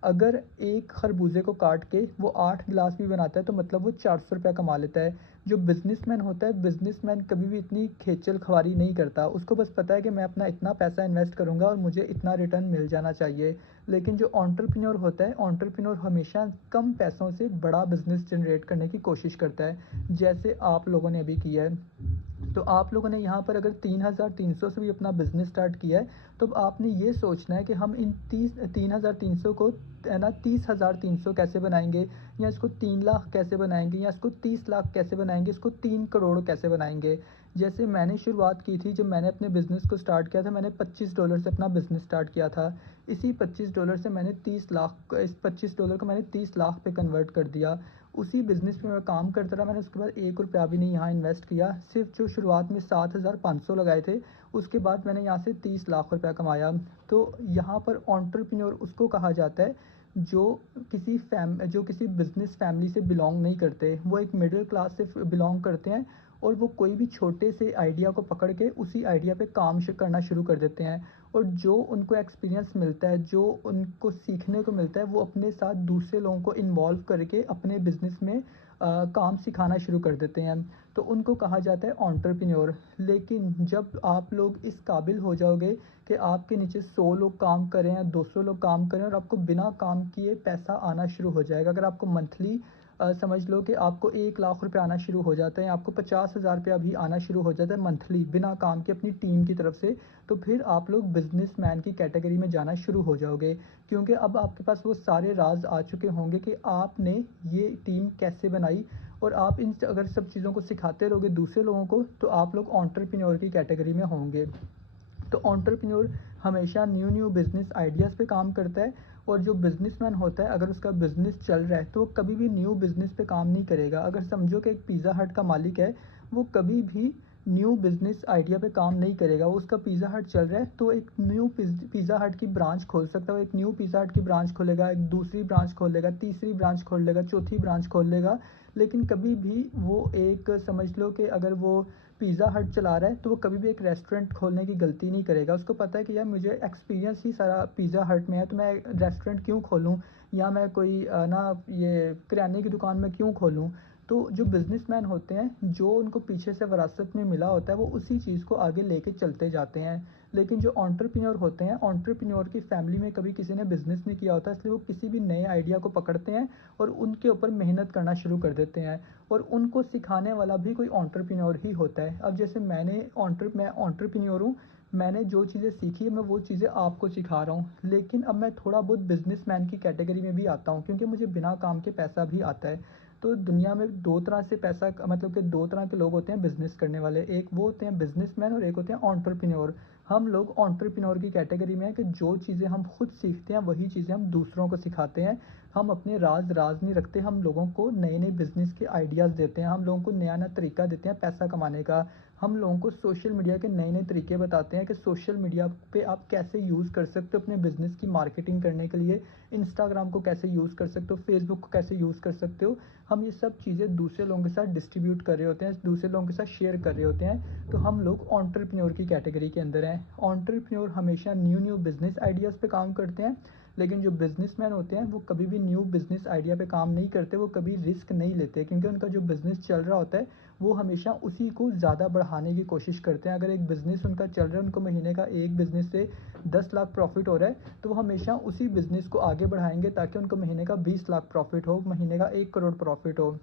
अगर एक खरबूजे को काट के वो 8 गिलास भी बनाता है, तो मतलब वो 400 रुपया कमा लेता है। जो बिज़नेसमैन होता है, बिज़नेसमैन कभी भी इतनी खेचल-ख्वारी नहीं करता। उसको बस पता है कि मैं अपना इतना पैसा इन्वेस्ट करूँगा और मुझे इतना रिटर्न मिल जाना चाहिए। लेकिन जो एंटरप्रेन्योर होता है, एंटरप्रेन्योर हमेशा कम पैसों से बड़ा बिज़नेस जनरेट करने की कोशिश करता है, जैसे आप लोगों ने अभी किया है। तो आप लोगों ने यहाँ पर अगर 3,300 से भी अपना बिज़नेस स्टार्ट किया है, तो अब आपने ये सोचना है कि हम इन 3,300 को है ना 30,300 कैसे बनाएँगे, या इसको 3 लाख कैसे बनाएँगे, या इसको 30 लाख कैसे बनाएँगे, इसको 3 करोड़ कैसे बनाएँगे। जैसे मैंने शुरुआत की थी, जब मैंने अपने बिज़नेस को स्टार्ट किया था, मैंने $25 से अपना बिज़नेस स्टार्ट किया था। इसी $25 से मैंने 30 लाख, इस $25 को मैंने 30 लाख पे कन्वर्ट कर दिया। उसी बिज़नेस पे मैं काम करता रहा, मैंने उसके बाद ₹1 भी नहीं यहाँ इन्वेस्ट किया। सिर्फ़ जो शुरुआत में 7,500 लगाए थे, उसके बाद मैंने यहाँ से 30 लाख रुपया कमाया। तो यहाँ पर एंटरप्रेन्योर उसको कहा जाता है जो जो किसी बिज़नेस फैमिली से बिलॉन्ग नहीं करते। वो एक मिडिल क्लास से बिलॉन्ग करते हैं और वो कोई भी छोटे से आइडिया को पकड़ के उसी आइडिया पे काम करना शुरू कर देते हैं। और जो उनको एक्सपीरियंस मिलता है, जो उनको सीखने को मिलता है, वो अपने साथ दूसरे लोगों को इन्वॉल्व करके अपने बिज़नेस में काम सिखाना शुरू कर देते हैं। तो उनको कहा जाता है एंटरप्रेन्योर। लेकिन जब आप लोग इस काबिल हो जाओगे कि आपके नीचे 100 लोग काम करें या 200 लोग काम करें और आपको बिना काम किए पैसा आना शुरू हो जाएगा। अगर आपको मंथली समझ लो कि आपको 1 लाख रुपए आना शुरू हो जाता है, आपको 50,000 रुपया भी आना शुरू हो जाता है मंथली बिना काम के अपनी टीम की तरफ से, तो फिर आप लोग बिज़नेसमैन की कैटेगरी में जाना शुरू हो जाओगे। क्योंकि अब आपके पास वो सारे राज़ आ चुके होंगे कि आपने ये टीम कैसे बनाई, और आप इन अगर सब चीज़ों को सिखाते रहोगे दूसरे लोगों को, तो आप लोग एंटरप्रेन्योर की कैटेगरी में होंगे। तो एंटरप्रेन्योर हमेशा न्यू बिज़नेस आइडियाज़ पे काम करता है। और जो बिज़नेसमैन होता है, अगर उसका बिज़नेस चल रहा है, तो वो कभी भी न्यू बिज़नेस पे काम नहीं करेगा। अगर समझो कि एक पिज़्ज़ा हट का मालिक है, वो कभी भी न्यू बिज़नेस आइडिया पे काम नहीं करेगा। वो उसका पिज़्ज़ा हट चल रहा है, तो एक न्यू पिज़्ज़ा हट की ब्रांच खोल सकता है। वो एक न्यू पिज़्ज़ा हट की ब्रांच खोलेगा, एक दूसरी ब्रांच खोल लेगा, तीसरी ब्रांच खोल लेगा, चौथी ब्रांच खोल लेगा। लेकिन कभी भी वो एक समझ लो कि अगर वो पिज़्ज़ा हट चला रहा है, तो वो कभी भी एक रेस्टोरेंट खोलने की गलती नहीं करेगा। उसको पता है कि यार मुझे एक्सपीरियंस ही सारा पिज़्ज़ा हट में है, तो मैं रेस्टोरेंट क्यों खोलूँ, या मैं कोई ना ये किराने की दुकान में क्यों खोलूँ। तो जो बिज़नेसमैन होते हैं, जो उनको पीछे से विरासत में मिला होता है, वो उसी चीज़ को आगे लेके चलते जाते हैं। लेकिन जो एंटरप्रेन्योर होते हैं, एंटरप्रेन्योर की फैमिली में कभी किसी ने बिज़नेस नहीं किया होता, इसलिए वो किसी भी नए आइडिया को पकड़ते हैं और उनके ऊपर मेहनत करना शुरू कर देते हैं। और उनको सिखाने वाला भी कोई एंटरप्रेन्योर ही होता है। अब जैसे मैं एंटरप्रेन्योर हूँ, मैंने जो चीज़ें सीखी है, मैं वो चीज़ें आपको सिखा रहा हूँ। लेकिन अब मैं थोड़ा बहुत बिज़नेसमैन की कैटेगरी में भी आता हूँ, क्योंकि मुझे बिना काम के पैसा भी आता है। तो दुनिया में दो तरह से पैसा मतलब कि दो तरह के लोग होते हैं बिजनेस करने वाले। एक वो होते हैं बिजनेसमैन और एक होते हैं एंटरप्रेन्योर। हम लोग एंटरप्रेन्योर की कैटेगरी में हैं कि जो चीज़ें हम खुद सीखते हैं वही चीज़ें हम दूसरों को सिखाते हैं। हम अपने राज नहीं रखते, हम लोगों को नए नए बिजनेस के आइडियाज़ देते हैं, हम लोगों को नया नया तरीका देते हैं पैसा कमाने का। हम लोगों को सोशल मीडिया के नए नए तरीके बताते हैं कि सोशल मीडिया पे आप कैसे यूज़ कर सकते हो अपने बिजनेस की मार्केटिंग करने के लिए। इंस्टाग्राम को कैसे यूज़ कर सकते हो, फेसबुक को कैसे यूज़ कर सकते हो। हम ये सब चीज़ें दूसरे लोगों के साथ डिस्ट्रीब्यूट कर रहे होते हैं, दूसरे लोगों के साथ शेयर कर रहे होते हैं। तो हम लोग एंटरप्रेन्योर की कैटेगरी के अंदर हैं। एंटरप्रेन्योर हमेशा न्यू न्यू बिजनेस आइडियाज़ पे काम करते हैं, लेकिन जो बिजनेसमैन होते हैं वो कभी भी न्यू बिजनेस आइडिया पे काम नहीं करते, वो कभी रिस्क नहीं लेते, क्योंकि उनका जो बिजनेस चल रहा होता है वो हमेशा उसी को ज़्यादा बढ़ाने की कोशिश करते हैं। अगर एक बिज़नेस उनका चल रहा है, उनको महीने का एक बिज़नेस से 10 लाख प्रॉफिट हो रहा है, तो वो हमेशा उसी बिज़नेस को आगे बढ़ाएंगे ताकि उनको महीने का 20 लाख प्रॉफिट हो, महीने का 1 करोड़ प्रॉफिट हो।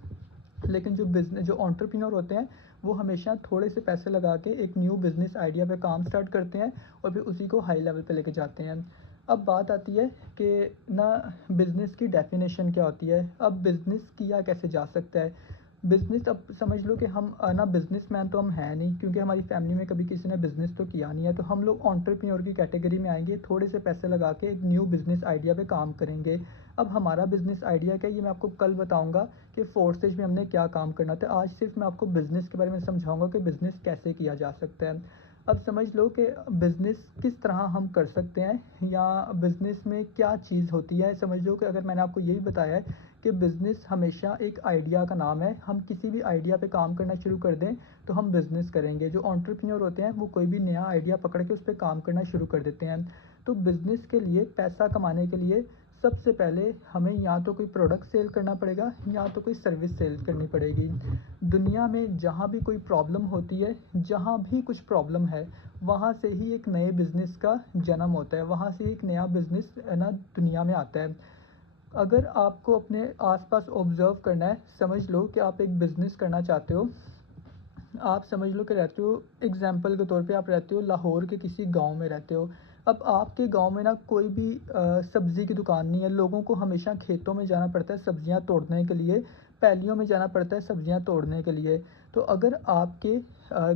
लेकिन जो एंटरप्रेन्योर होते हैं वो हमेशा थोड़े से पैसे लगा के एक न्यू बिज़नेस आइडिया पे काम स्टार्ट करते हैं और फिर उसी को हाई लेवल पे लेके जाते हैं। अब बात आती है कि ना बिज़नेस की डेफिनेशन क्या होती है, अब बिज़नेस किया कैसे जा सकता है। बिज़नेस, अब समझ लो कि हम ना बिज़नेसमैन तो हम हैं नहीं, क्योंकि हमारी फैमिली में कभी किसी ने बिज़नेस तो किया नहीं है, तो हम लोग एंटरप्रेन्योर की कैटेगरी में आएंगे, थोड़े से पैसे लगा के एक न्यू बिज़नेस आइडिया पे काम करेंगे। अब हमारा बिज़नेस आइडिया क्या है ये मैं आपको कल बताऊंगा कि 4 स्टेज में हमने क्या काम करना था। आज सिर्फ मैं आपको बिज़नेस के बारे में समझाऊंगा कि बिज़नेस कैसे किया जा सकता है। अब समझ लो कि बिज़नेस किस तरह हम कर सकते हैं या बिज़नेस में क्या चीज़ होती है। समझ लो कि अगर मैंने आपको यही बताया है कि बिज़नेस हमेशा एक आइडिया का नाम है, हम किसी भी आइडिया पे काम करना शुरू कर दें तो हम बिज़नेस करेंगे। जो एंटरप्रेन्योर होते हैं वो कोई भी नया आइडिया पकड़ के उस पर काम करना शुरू कर देते हैं। तो बिज़नेस के लिए पैसा कमाने के लिए सबसे पहले हमें या तो कोई प्रोडक्ट सेल करना पड़ेगा या तो कोई सर्विस सेल करनी पड़ेगी। दुनिया में जहाँ भी कोई प्रॉब्लम होती है, जहाँ भी कुछ प्रॉब्लम है, वहाँ से ही एक नए बिज़नेस का जन्म होता है, वहाँ से एक नया बिज़नेस है ना दुनिया में आता है। अगर आपको अपने आसपास ऑब्ज़र्व करना है, समझ लो कि आप एक बिज़नेस करना चाहते हो। आप समझ लो कि रहते हो, एग्जाम्पल के तौर पे आप रहते हो लाहौर के किसी गांव में रहते हो। अब आपके गांव में ना कोई भी सब्ज़ी की दुकान नहीं है, लोगों को हमेशा खेतों में जाना पड़ता है सब्ज़ियां तोड़ने के लिए, पैलियों में जाना पड़ता है सब्ज़ियां तोड़ने के लिए। तो अगर आपके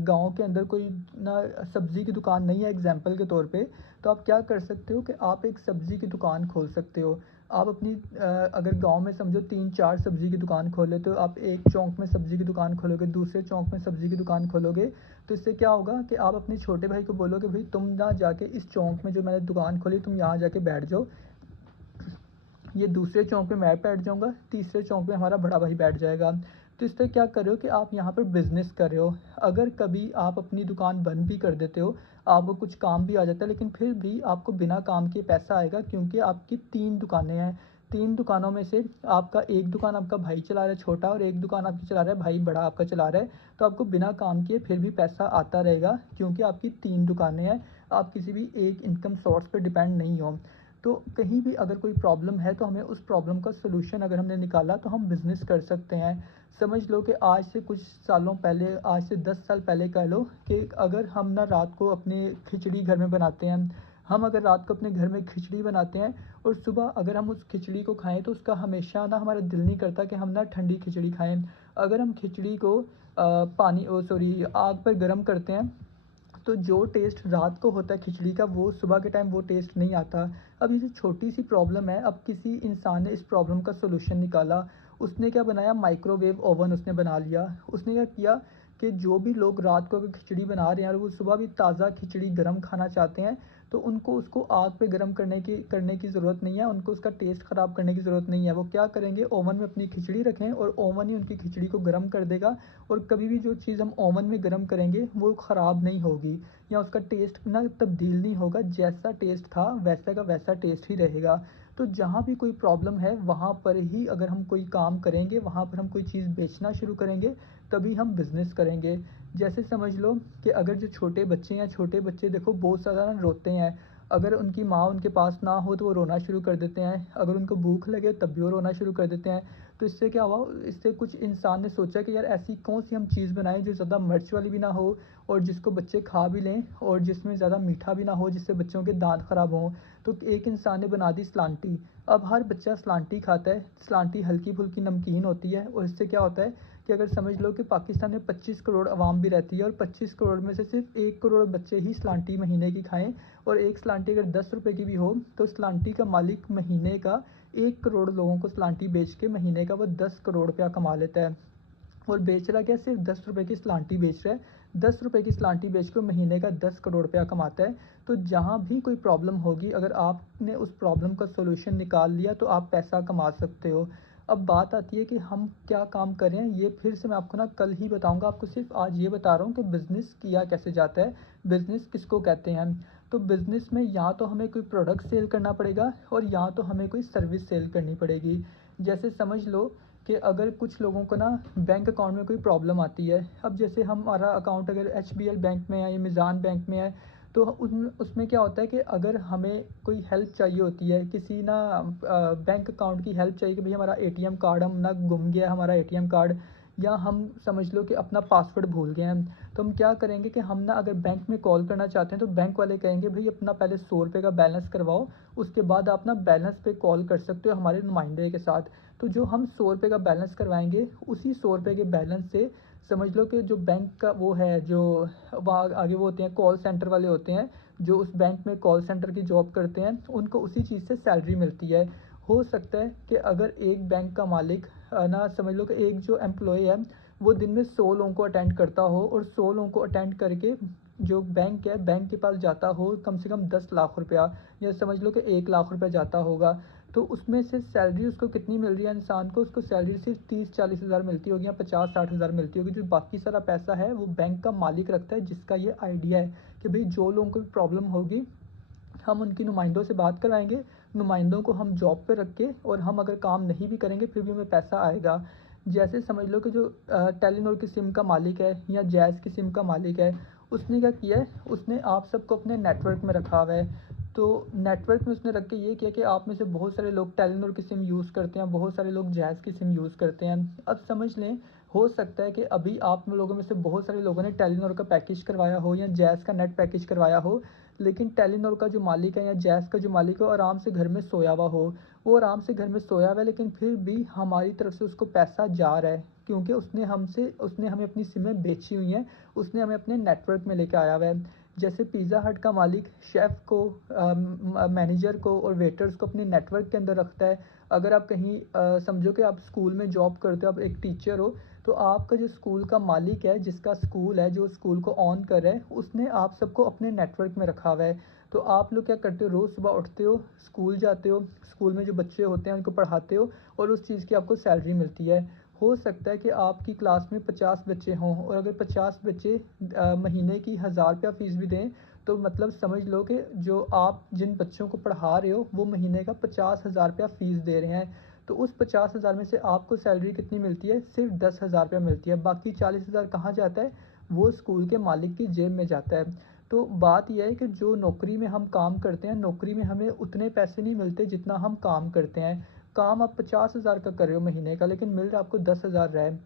गांव के अंदर कोई ना सब्ज़ी की दुकान नहीं है एग्जाम्पल के तौर पे, तो आप क्या कर सकते हो कि आप एक सब्ज़ी की दुकान खोल सकते हो। आप अपनी अगर गांव में समझो 3-4 सब्ज़ी की दुकान खोले, तो आप एक चौक में सब्ज़ी की दुकान खोलोगे, दूसरे चौक में सब्ज़ी की दुकान खोलोगे। तो इससे क्या होगा कि आप अपने छोटे भाई को बोलोगे भाई तुम ना जाके इस चौक में जो मैंने दुकान खोली तुम यहाँ जाके बैठ जाओ, ये दूसरे चौक पे मैं बैठ जाऊँगा, तीसरे चौक पे हमारा बड़ा भाई बैठ जाएगा। तो इससे क्या कर रहे हो कि आप यहाँ पर बिज़नेस कर रहे हो। अगर कभी आप अपनी दुकान बंद भी कर देते हो, आपको कुछ काम भी आ जाता है, लेकिन फिर भी आपको बिना काम के पैसा आएगा, क्योंकि आपकी 3 दुकानें हैं। 3 दुकानों में से आपका एक दुकान आपका भाई चला रहा है छोटा, और एक दुकान आपकी चला रहा है भाई बड़ा आपका चला रहा है। तो आपको बिना काम किए फिर भी पैसा आता रहेगा, क्योंकि आपकी 3 दुकानें हैं, आप किसी भी एक इनकम सोर्स पर डिपेंड नहीं हो। तो कहीं भी अगर कोई प्रॉब्लम है तो हमें उस प्रॉब्लम का सलूशन अगर हमने निकाला तो हम बिज़नेस कर सकते हैं। समझ लो कि आज से कुछ सालों पहले, आज से 10 साल पहले कह लो कि अगर हम ना रात को अपने खिचड़ी घर में बनाते हैं, हम अगर रात को अपने घर में खिचड़ी बनाते हैं और सुबह अगर हम उस खिचड़ी को खाएं तो उसका हमेशा ना हमारा दिल नहीं करता कि हम ना ठंडी खिचड़ी खाएं। अगर हम खिचड़ी को पानी ओ सॉरी आग पर गर्म करते हैं तो जो टेस्ट रात को होता है खिचड़ी का वो सुबह के टाइम वो टेस्ट नहीं आता। अब ये जो छोटी सी प्रॉब्लम है, अब किसी इंसान ने इस प्रॉब्लम का सलूशन निकाला। उसने क्या बनाया, माइक्रोवेव ओवन उसने बना लिया। उसने क्या किया कि जो भी लोग रात को अगर खिचड़ी बना रहे हैं और वो सुबह भी ताज़ा खिचड़ी गर्म खाना चाहते हैं, तो उनको उसको आग पे गर्म करने की ज़रूरत नहीं है, उनको उसका टेस्ट ख़राब करने की ज़रूरत नहीं है। वो क्या करेंगे, ओवन में अपनी खिचड़ी रखें और ओवन ही उनकी खिचड़ी को गर्म कर देगा। और कभी भी जो चीज़ हम ओवन में गर्म करेंगे वो ख़राब नहीं होगी या उसका टेस्ट ना तब्दील नहीं होगा, जैसा टेस्ट था वैसा का वैसा टेस्ट ही रहेगा। तो जहाँ भी कोई प्रॉब्लम है वहाँ पर ही अगर हम कोई काम करेंगे, वहाँ पर हम कोई चीज़ बेचना शुरू करेंगे, तभी हम बिज़नेस करेंगे। जैसे समझ लो कि अगर जो छोटे बच्चे हैं, छोटे बच्चे देखो बहुत ज़्यादा रोते हैं। अगर उनकी माँ उनके पास ना हो तो वो रोना शुरू कर देते हैं, अगर उनको भूख लगे तब भी वो रोना शुरू कर देते हैं। तो इससे क्या हुआ, इससे कुछ इंसान ने सोचा कि यार ऐसी कौन सी हम चीज़ बनाएं जो ज़्यादा मिर्च वाली भी ना हो और जिसको बच्चे खा भी लें और जिसमें ज़्यादा मीठा भी ना हो जिससे बच्चों के दांत ख़राब हों। तो एक इंसान ने बना दी सलांटी। अब हर बच्चा सलांटी खाता है। सलांटी हल्की फुल्की नमकीन होती है और इससे क्या होता है कि अगर समझ लो कि पाकिस्तान में 25 करोड़ आवाम भी रहती है और 25 करोड़ में से सिर्फ 1 करोड़ बच्चे ही सलांटी महीने की खाएं, और एक सलांटी अगर 10 रुपये की भी हो तो सलांटी का मालिक महीने का 1 करोड़ लोगों को सलांटी बेच के महीने का वो 10 करोड़ रुपया कमा लेता है। और बेच रहा क्या, सिर्फ 10 रुपये की सलांटी बेच रहा है। 10 रुपये की सलांटी बेच के महीने का 10 करोड़ रुपया कमाता है। तो जहाँ भी कोई प्रॉब्लम होगी, अगर आपने उस प्रॉब्लम का सोल्यूशन निकाल लिया तो आप पैसा कमा सकते हो। अब बात आती है कि हम क्या काम कर रहे हैं, ये फिर से मैं आपको ना कल ही बताऊंगा। आपको सिर्फ आज ये बता रहा हूँ कि बिज़नेस किया कैसे जाता है, बिज़नेस किसको कहते हैं। तो बिज़नेस में या तो हमें कोई प्रोडक्ट सेल करना पड़ेगा और या तो हमें कोई सर्विस सेल करनी पड़ेगी। जैसे समझ लो कि अगर कुछ लोगों को ना बैंक अकाउंट में कोई प्रॉब्लम आती है। अब जैसे हमारा अकाउंट अगर एचबीएल बैंक में है या मिज़ान बैंक में है, तो उसमें क्या होता है कि अगर हमें कोई हेल्प चाहिए होती है, किसी ना बैंक अकाउंट की हेल्प चाहिए कि भाई हमारा एटीएम कार्ड हम ना गुम गया है, हमारा एटीएम कार्ड, या हम समझ लो कि अपना पासवर्ड भूल गए हैं, तो हम क्या करेंगे कि हम ना अगर बैंक में कॉल करना चाहते हैं तो बैंक वाले कहेंगे भाई अपना पहले 100 रुपये का बैलेंस करवाओ, उसके बाद आप ना बैलेंस पे कॉल कर सकते हो हमारे नुमाइंदे के साथ। तो जो हम 100 रुपये का बैलेंस करवाएंगे, उसी 100 रुपये के बैलेंस से समझ लो कि जो बैंक का वो है, जो वहाँ आगे वो होते हैं कॉल सेंटर वाले होते हैं, जो उस बैंक में कॉल सेंटर की जॉब करते हैं, उनको उसी चीज़ से सैलरी मिलती है। हो सकता है कि अगर एक बैंक का मालिक ना समझ लो कि एक जो एम्प्लॉय है वो दिन में 100 लोगों को अटेंड करता हो और 100 लोगों को अटेंड करके जो बैंक है बैंक के पास जाता हो कम से कम 10 लाख रुपया, या समझ लो कि 1 लाख रुपया जाता होगा, तो उसमें से सैलरी उसको कितनी मिल रही है इंसान को, उसको सैलरी सिर्फ 30-40 हज़ार मिलती होगी या 50-60 हज़ार मिलती होगी। जो बाकी सारा पैसा है वो बैंक का मालिक रखता है, जिसका ये आइडिया है कि भाई जो लोगों को भी प्रॉब्लम होगी हम उनकी नुमाइंदों से बात कराएंगे, नुमाइंदों को हम जॉब पे रख के, और हम अगर काम नहीं भी करेंगे फिर भी हमें पैसा आएगा। जैसे समझ लो कि जो टेलीनॉर की सिम का मालिक है या जैज़ की सिम का मालिक है, उसने क्या किया है, उसने आप सबको अपने नेटवर्क में रखा हुआ है। तो नेटवर्क में उसने रख के ये किया कि आप में से बहुत सारे लोग टेलीनॉर की सिम यूज़ करते हैं, बहुत सारे लोग जैज़ की सिम यूज़ करते हैं। अब समझ लें, हो सकता है कि अभी आप लोगों में से बहुत सारे लोगों ने टेलीनॉर का पैकेज करवाया हो या जैज़ का नेट पैकेज करवाया हो, लेकिन टेलीनॉर का जो मालिक है या जैज़ का जो मालिक है वो आराम से घर में सोया हुआ हो, वो आराम से घर में सोया हुआ है, लेकिन फिर भी हमारी तरफ से उसको पैसा जा रहा है, क्योंकि उसने हमें अपनी सिमें बेची हुई हैं, उसने हमें अपने नेटवर्क में लेके आया हुआ है। जैसे पिज़्ज़ा हट का मालिक शेफ़ को, मैनेजर को और वेटर्स को अपने नेटवर्क के अंदर रखता है। अगर आप कहीं समझो कि आप स्कूल में जॉब करते हो, आप एक टीचर हो, तो आपका जो स्कूल का मालिक है, जिसका स्कूल है, जो स्कूल को ऑन कर रहा है, उसने आप सबको अपने नेटवर्क में रखा हुआ है। तो आप लोग क्या करते हो, रोज़ सुबह उठते हो, स्कूल जाते हो, स्कूल में जो बच्चे होते हैं उनको पढ़ाते हो और उस चीज़ की आपको सैलरी मिलती है। हो सकता है कि आपकी क्लास में 50 बच्चे हों और अगर 50 बच्चे महीने की 1000 रुपया फ़ीस भी दें, तो मतलब समझ लो कि जो आप जिन बच्चों को पढ़ा रहे हो वो महीने का 50,000 रुपया फ़ीस दे रहे हैं। तो उस 50,000 में से आपको सैलरी कितनी मिलती है, सिर्फ 10,000 रुपया मिलती है। बाकी 40,000 कहाँ जाता है, वो स्कूल के मालिक की जेब में जाता है। तो बात यह है कि जो नौकरी में हम काम करते हैं, नौकरी में हमें उतने पैसे नहीं मिलते जितना हम काम करते हैं। काम आप 50,000 का कर रहे हो महीने का, लेकिन मिल रहा आपको 10,000 रहा है।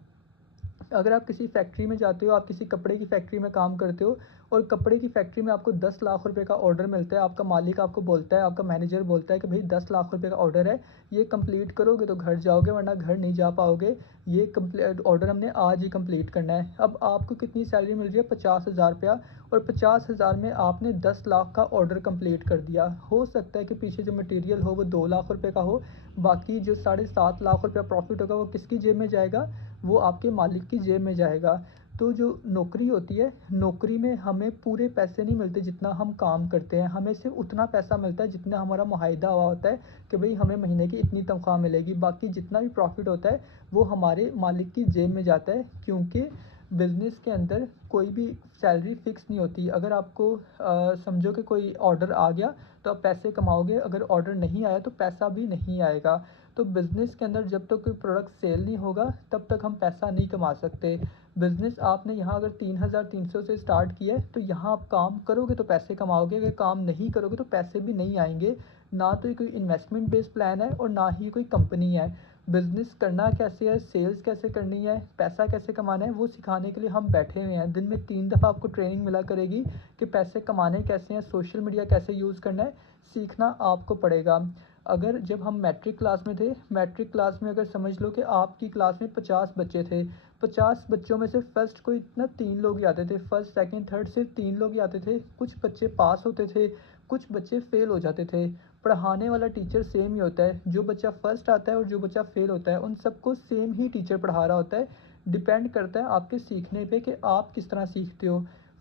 अगर आप किसी फैक्ट्री में जाते हो, आप किसी कपड़े की फैक्ट्री में काम करते हो और कपड़े की फैक्ट्री में आपको 10 लाख रुपए का ऑर्डर मिलता है, आपका मालिक आपको बोलता है, आपका मैनेजर बोलता है कि भाई 10 लाख रुपए का ऑर्डर है, ये कंप्लीट करोगे तो घर जाओगे वरना घर नहीं जा पाओगे, ये कंप्लीट ऑर्डर हमने आज ही कंप्लीट करना है। अब आपको कितनी सैलरी मिल रही है, 50,000 रुपया, और 50,000 में आपने 10 लाख का ऑर्डर कंप्लीट कर दिया। हो सकता है कि पीछे जो मटेरियल हो वो 2 लाख रुपए का हो, बाकी जो 7.5 लाख रुपया प्रॉफिट होगा वो किसकी जेब में जाएगा, वो आपके मालिक की जेब में जाएगा। तो जो नौकरी होती है, नौकरी में हमें पूरे पैसे नहीं मिलते जितना हम काम करते हैं, हमें सिर्फ उतना पैसा मिलता है जितना हमारा मुआहिदा हुआ होता है कि भाई हमें महीने की इतनी तनख्वाह मिलेगी। बाकी जितना भी प्रॉफिट होता है वो हमारे मालिक की जेब में जाता है, क्योंकि बिज़नेस के अंदर कोई भी सैलरी फ़िक्स नहीं होती। अगर आपको समझो कि कोई ऑर्डर आ गया तो आप पैसे कमाओगे, अगर ऑर्डर नहीं आया तो पैसा भी नहीं आएगा। तो बिज़नेस के अंदर जब तक कोई प्रोडक्ट सेल नहीं होगा तब तक हम पैसा नहीं कमा सकते। बिज़नेस आपने यहाँ अगर 3,300 से स्टार्ट किया है तो यहाँ आप काम करोगे तो पैसे कमाओगे, अगर काम नहीं करोगे तो पैसे भी नहीं आएंगे। ना तो ये कोई इन्वेस्टमेंट बेस्ड प्लान है और ना ही कोई कंपनी है। बिज़नेस करना कैसे है, सेल्स कैसे करनी है, पैसा कैसे कमाना है, वो सिखाने के लिए हम बैठे हुए हैं। दिन में 3 दफ़ा आपको ट्रेनिंग मिला करेगी कि पैसे कमाने कैसे हैं, सोशल मीडिया कैसे यूज़ करना है, सीखना आपको पड़ेगा। अगर जब हम मैट्रिक क्लास में थे, मैट्रिक क्लास में अगर समझ लो कि आपकी क्लास में 50 बच्चे थे, 50 बच्चों में से फर्स्ट कोई ना 3 लोग ही आते थे, फर्स्ट, सेकंड, थर्ड सिर्फ 3 लोग ही आते थे। कुछ बच्चे पास होते थे, कुछ बच्चे फ़ेल हो जाते थे। पढ़ाने वाला टीचर सेम ही होता है, जो बच्चा फर्स्ट आता है और जो बच्चा फ़ेल होता है, उन सबको सेम ही टीचर पढ़ा रहा होता है। डिपेंड करता है आपके सीखने पे कि आप किस तरह सीखते हो।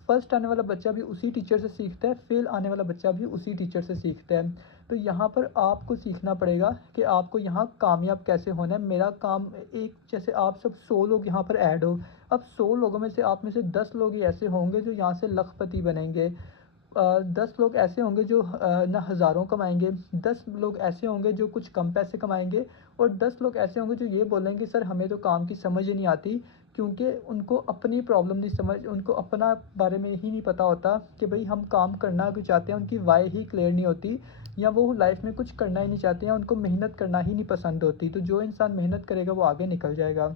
फर्स्ट आने वाला बच्चा भी उसी टीचर से सीखता है, फ़ेल आने वाला बच्चा भी उसी टीचर से सीखता है। तो यहाँ पर आपको सीखना पड़ेगा कि आपको यहाँ कामयाब कैसे होना है। मेरा काम एक, जैसे आप सब 100 लोग यहाँ पर ऐड हो, अब 100 लोगों में से आप में से 10 लोग ही ऐसे होंगे जो यहाँ से लखपति बनेंगे। 10 लोग ऐसे होंगे जो ना हज़ारों कमाएँगे, 10 लोग ऐसे होंगे जो कुछ कम पैसे कमाएँगे और 10 लोग ऐसे होंगे जो ये बोलेंगे सर हमें तो काम की समझ ही नहीं आती, क्योंकि उनको अपनी प्रॉब्लम नहीं समझ, उनको अपना बारे में ही नहीं पता होता कि भई हम काम करना क्यों चाहते हैं, उनकी वाई ही क्लियर नहीं होती या वो लाइफ़ में कुछ करना ही नहीं चाहते हैं, उनको मेहनत करना ही नहीं पसंद होती। तो जो इंसान मेहनत करेगा वो आगे निकल जाएगा।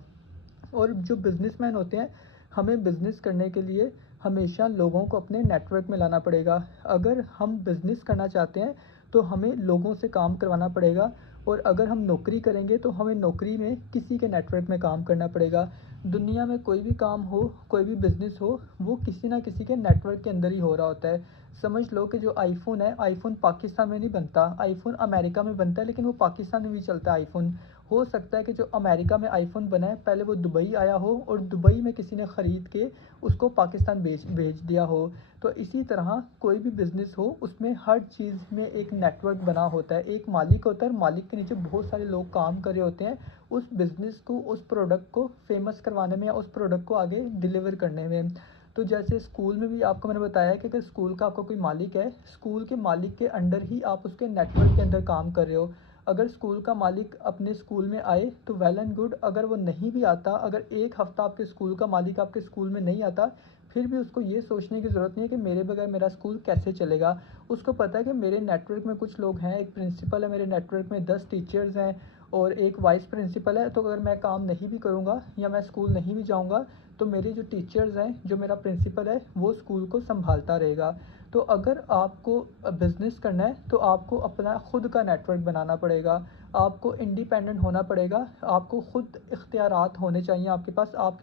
और जो बिज़नेसमैन होते हैं, हमें बिज़नेस करने के लिए हमेशा लोगों को अपने नेटवर्क में लाना पड़ेगा। अगर हम बिज़नेस करना चाहते हैं, तो हमें लोगों से काम करवाना पड़ेगा और अगर हम नौकरी करेंगे, तो हमें नौकरी में किसी के नेटवर्क में काम करना पड़ेगा। दुनिया में कोई भी काम हो, कोई भी बिज़नेस हो, वो किसी न किसी के नेटवर्क के अंदर ही हो रहा होता है। समझ लो कि जो आईफ़ोन है, आईफ़ोन पाकिस्तान में नहीं बनता, आईफ़ोन अमेरिका में बनता है, लेकिन वो पाकिस्तान में भी चलता है आईफ़ोन। हो सकता है कि जो अमेरिका में आईफ़ोन बना है, पहले वो दुबई आया हो और दुबई में किसी ने ख़रीद के उसको पाकिस्तान भेज भेज दिया हो। तो इसी तरह कोई भी बिज़नेस हो, उसमें हर चीज़ में एक नेटवर्क बना होता है। एक मालिक होता है और मालिक के नीचे बहुत सारे लोग काम कर रहे होते हैं, उस बिज़नेस को, उस प्रोडक्ट को फ़ेमस करवाने में या उस प्रोडक्ट को आगे डिलीवर करने में। तो जैसे स्कूल में भी आपको मैंने बताया कि अगर स्कूल का आपका कोई मालिक है, स्कूल के मालिक के अंडर ही आप उसके नेटवर्क के अंदर काम कर रहे हो। अगर स्कूल का मालिक अपने स्कूल में आए तो वेल एंड गुड, अगर वो नहीं भी आता, अगर 1 हफ़्ता आपके स्कूल का मालिक आपके स्कूल में नहीं आता, फिर भी उसको ये सोचने की ज़रूरत नहीं है कि मेरे बगैर मेरा स्कूल कैसे चलेगा। उसको पता है कि मेरे नेटवर्क में कुछ लोग हैं, एक प्रिंसिपल है, मेरे नेटवर्क में 10 टीचर्स हैं और एक वाइस प्रिंसिपल है, तो अगर मैं काम नहीं भी करूँगा या मैं स्कूल नहीं भी जाऊँगा, तो मेरे जो टीचर्स हैं, जो मेरा प्रिंसिपल है, वो स्कूल को सँभालता रहेगा। तो अगर आपको बिज़नेस करना है, तो आपको अपना खुद का नेटवर्क बनाना पड़ेगा, आपको इंडिपेंडेंट होना पड़ेगा, आपको खुद इख्तियारात होने चाहिए आपके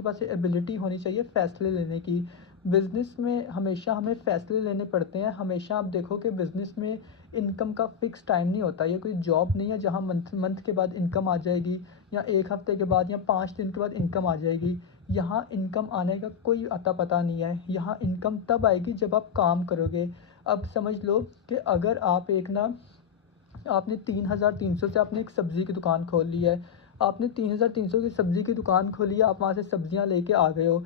पास ये एबिलिटी होनी चाहिए फ़ैसले लेने की। बिज़नेस में हमेशा हमें फ़ैसले लेने पड़ते हैं, हमेशा आप देखो कि बिज़नेस में इनकम का फ़िक्स टाइम नहीं होता, ये कोई जॉब नहीं है जहाँ मंथ मंथ के बाद इनकम आ जाएगी या 1 हफ़्ते के बाद या 5 दिन के बाद इनकम आ जाएगी। यहाँ इनकम आने का कोई अता पता नहीं है, यहाँ इनकम तब आएगी जब आप काम करोगे। अब समझ लो कि अगर आप एक ना, आपने 3,300 से आपने एक सब्ज़ी की दुकान खोल ली है, आपने 3,300 की सब्ज़ी की दुकान खोली है, आप वहाँ से सब्ज़ियाँ लेके आ गए हो,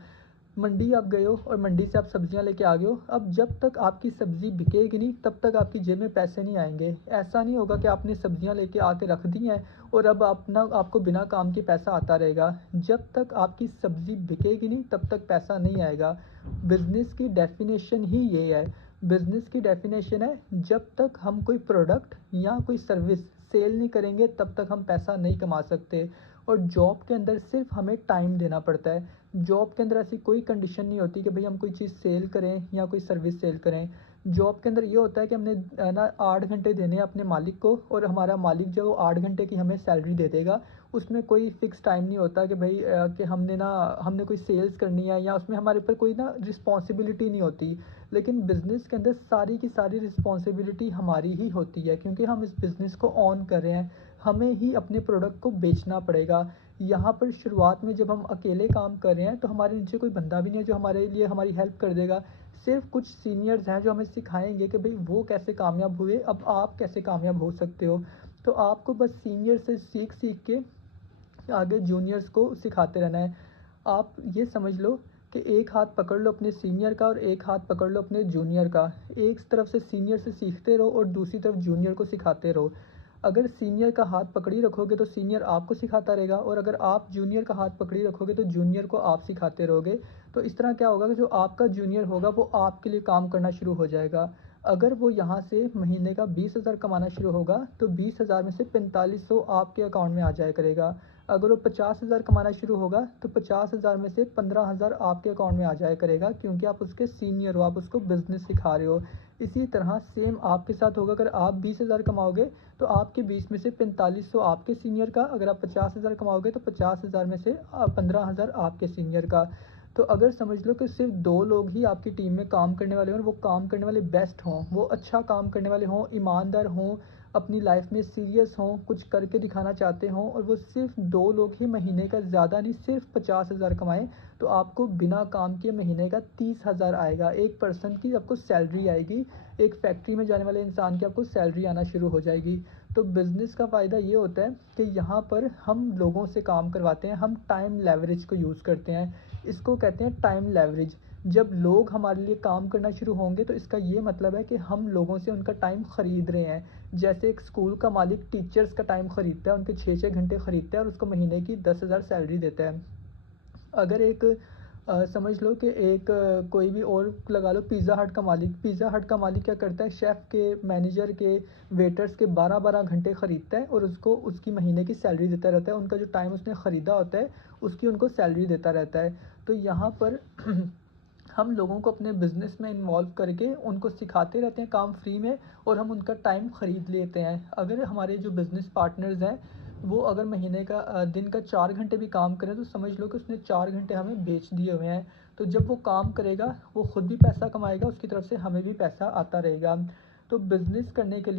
मंडी आप गए हो और मंडी से आप सब्ज़ियाँ लेके आ गए हो। अब जब तक आपकी सब्ज़ी बिकेगी नहीं, तब तक आपकी जेब में पैसे नहीं आएँगे। ऐसा नहीं होगा कि आपने सब्ज़ियाँ लेके आके रख दी हैं और अब आपको बिना काम के पैसा आता रहेगा। जब तक आपकी सब्ज़ी बिकेगी नहीं, तब तक पैसा नहीं आएगा। बिज़नेस की डेफ़िनेशन ही ये है। बिज़नेस की डेफ़िनेशन है, जब तक हम कोई प्रोडक्ट या कोई सर्विस सेल नहीं करेंगे, तब तक हम पैसा नहीं कमा सकते। और जॉब के अंदर सिर्फ़ हमें टाइम देना पड़ता है। जॉब के अंदर ऐसी कोई कंडीशन नहीं होती कि भई हम कोई चीज़ सेल करें या कोई सर्विस सेल करें। जॉब के अंदर ये होता है कि हमने ना 8 घंटे देने हैं अपने मालिक को और हमारा मालिक जो है वो 8 घंटे की हमें सैलरी दे देगा। उसमें कोई फ़िक्स टाइम नहीं होता कि भई कि हमने कोई सेल्स करनी है या उसमें हमारे ऊपर कोई ना रिस्पॉन्सिबिलिटी नहीं होती। लेकिन बिज़नेस के अंदर सारी की सारी रिस्पॉन्सिबिलिटी हमारी ही होती है, क्योंकि हम इस बिज़नेस को ऑन कर रहे हैं। हमें ही अपने प्रोडक्ट को बेचना पड़ेगा। यहाँ पर शुरुआत में जब हम अकेले काम कर रहे हैं, तो हमारे नीचे कोई बंदा भी नहीं है जो हमारे लिए हमारी हेल्प कर देगा। सिर्फ़ कुछ सीनियर्स हैं जो हमें सिखाएँगे कि भई वो कैसे कामयाब हुए, अब आप कैसे कामयाब हो सकते हो। तो आपको बस सीनियर से सीख-सीख के आगे जूनियर्स को सिखाते रहना है। आप ये समझ लो कि एक हाथ पकड़ लो अपने सीनियर का और एक हाथ पकड़ लो अपने जूनियर का। एक तरफ से सीनियर से सीखते रहो और दूसरी तरफ जूनियर को सिखाते रहो। अगर सीनियर का हाथ पकड़ी रखोगे तो सीनियर आपको सिखाता रहेगा और अगर आप जूनियर का हाथ पकड़ी रखोगे तो जूनियर को आप सिखाते रहोगे। तो इस तरह क्या होगा कि जो आपका जूनियर होगा वो आपके लिए काम करना शुरू हो जाएगा। अगर वो यहाँ से महीने का 20,000 कमाना शुरू होगा तो 20,000 में से 4500 आपके अकाउंट में आ जाया करेगा। अगर वो 50,000 कमाना शुरू होगा तो 50,000 में से 15,000 आपके अकाउंट में आ जाया करेगा, क्योंकि आप उसके सीनियर हो, आप उसको बिज़नेस सिखा रहे हो। इसी तरह सेम आपके साथ होगा, अगर आप 20,000 कमाओगे तो आपके 20 में से 4500 आपके सीनियर का, अगर आप 50,000 कमाओगे तो 50,000 में से 15,000 आपके सीनियर का। तो अगर समझ लो कि सिर्फ 2 लोग ही आपकी टीम में काम करने वाले हों और वो काम करने वाले बेस्ट हों, वो अच्छा काम करने वाले हों, ईमानदार हों, अपनी लाइफ में सीरियस हों, कुछ करके दिखाना चाहते हों, और वो सिर्फ 2 लोग ही महीने का, ज़्यादा नहीं, सिर्फ 50,000 कमाएँ, तो आपको बिना काम के महीने का 30,000 आएगा। एक पर्सन की आपको सैलरी आएगी, एक फैक्ट्री में जाने वाले इंसान की आपको सैलरी आना शुरू हो जाएगी। तो बिज़नेस का फ़ायदा ये होता है कि यहाँ पर हम लोगों से काम करवाते हैं, हम टाइम लेवरेज को यूज़ करते हैं। इसको कहते हैं टाइम लेवरेज। जब लोग हमारे लिए काम करना शुरू होंगे तो इसका ये मतलब है कि हम लोगों से उनका टाइम ख़रीद रहे हैं। जैसे एक स्कूल का मालिक टीचर्स का टाइम ख़रीदता है, उनके 6-6 घंटे ख़रीदता है और उसको महीने की 10,000 सैलरी देता है। अगर एक समझ लो कि एक कोई भी और लगा लो, पिज़्ज़ा हट का मालिक क्या करता है, शेफ़ के, मैनेजर के, वेटर्स के 12-12 घंटे ख़रीदता है और उसको उसकी महीने की सैलरी देता रहता है। उनका जो टाइम उसने ख़रीदा होता है, उसकी उनको सैलरी देता रहता है। तो यहाँ पर हम लोगों को अपने बिज़नेस में इन्वॉल्व करके उनको सिखाते रहते हैं काम फ्री में, और हम उनका टाइम ख़रीद लेते हैं। अगर हमारे जो बिज़नेस पार्टनर्स हैं, वो अगर महीने का दिन का 4 घंटे भी काम करें तो समझ लो कि उसने 4 घंटे हमें बेच दिए हुए हैं। तो जब वो काम करेगा, वो खुद भी पैसा कमाएगा, उसकी तरफ से हमें भी पैसा आता रहेगा। तो बिज़नेस करने के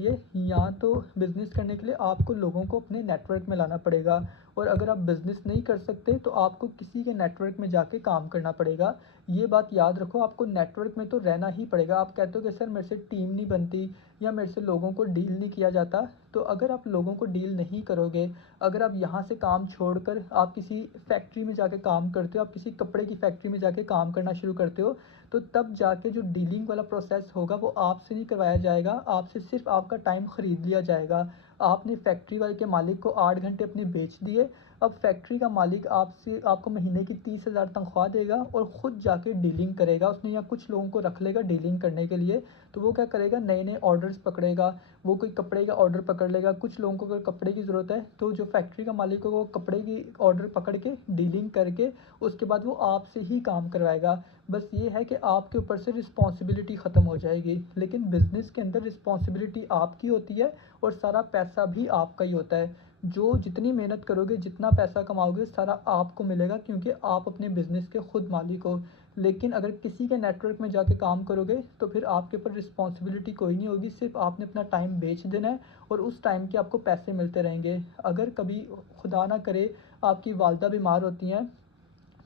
लिए आपको लोगों को अपने नेटवर्क में लाना पड़ेगा, और अगर आप बिज़नेस नहीं कर सकते तो आपको किसी के नेटवर्क में जाके काम करना पड़ेगा। ये बात याद रखो, आपको नेटवर्क में तो रहना ही पड़ेगा। आप कहते हो कि सर मेरे से टीम नहीं बनती या मेरे से लोगों को डील नहीं किया जाता, तो अगर आप लोगों को डील नहीं करोगे, अगर आप यहाँ से काम छोड़कर आप किसी फैक्ट्री में जाके काम करते हो, आप किसी कपड़े की फैक्ट्री में जाके काम करना शुरू करते हो, तो तब जाके जो डीलिंग वाला प्रोसेस होगा वो आपसे नहीं करवाया जाएगा, आपसे सिर्फ आपका टाइम ख़रीद लिया जाएगा। आपने फैक्ट्री वाले के मालिक को 8 घंटे अपने बेच दिए, अब फैक्ट्री का मालिक आपको महीने की 30,000 तनख्वाह देगा और ख़ुद जाके डीलिंग करेगा। उसने यहाँ कुछ लोगों को रख लेगा डीलिंग करने के लिए, तो वो क्या करेगा, नए-नए ऑर्डर्स पकड़ेगा। वो कोई कपड़े का ऑर्डर पकड़ लेगा, कुछ लोगों को अगर कपड़े की ज़रूरत है, तो जो फैक्ट्री का मालिक होगा वो कपड़े की ऑर्डर पकड़ के डीलिंग करके उसके बाद वो आपसे ही काम करवाएगा। बस ये है कि आपके ऊपर से रिस्पॉन्सिबिलिटी ख़त्म हो जाएगी, लेकिन बिज़नेस के अंदर रिस्पॉन्सिबिलिटी आपकी होती है और सारा पैसा भी आपका ही होता है। जो जितनी मेहनत करोगे, जितना पैसा कमाओगे, सारा आपको मिलेगा, क्योंकि आप अपने बिज़नेस के खुद मालिक हो। लेकिन अगर किसी के नेटवर्क में जाके काम करोगे तो फिर आपके ऊपर रिस्पॉन्सिबिलिटी कोई नहीं होगी, सिर्फ आपने अपना टाइम बेच देना है और उस टाइम के आपको पैसे मिलते रहेंगे। अगर कभी खुदा ना करे आपकी वालदा बीमार होती हैं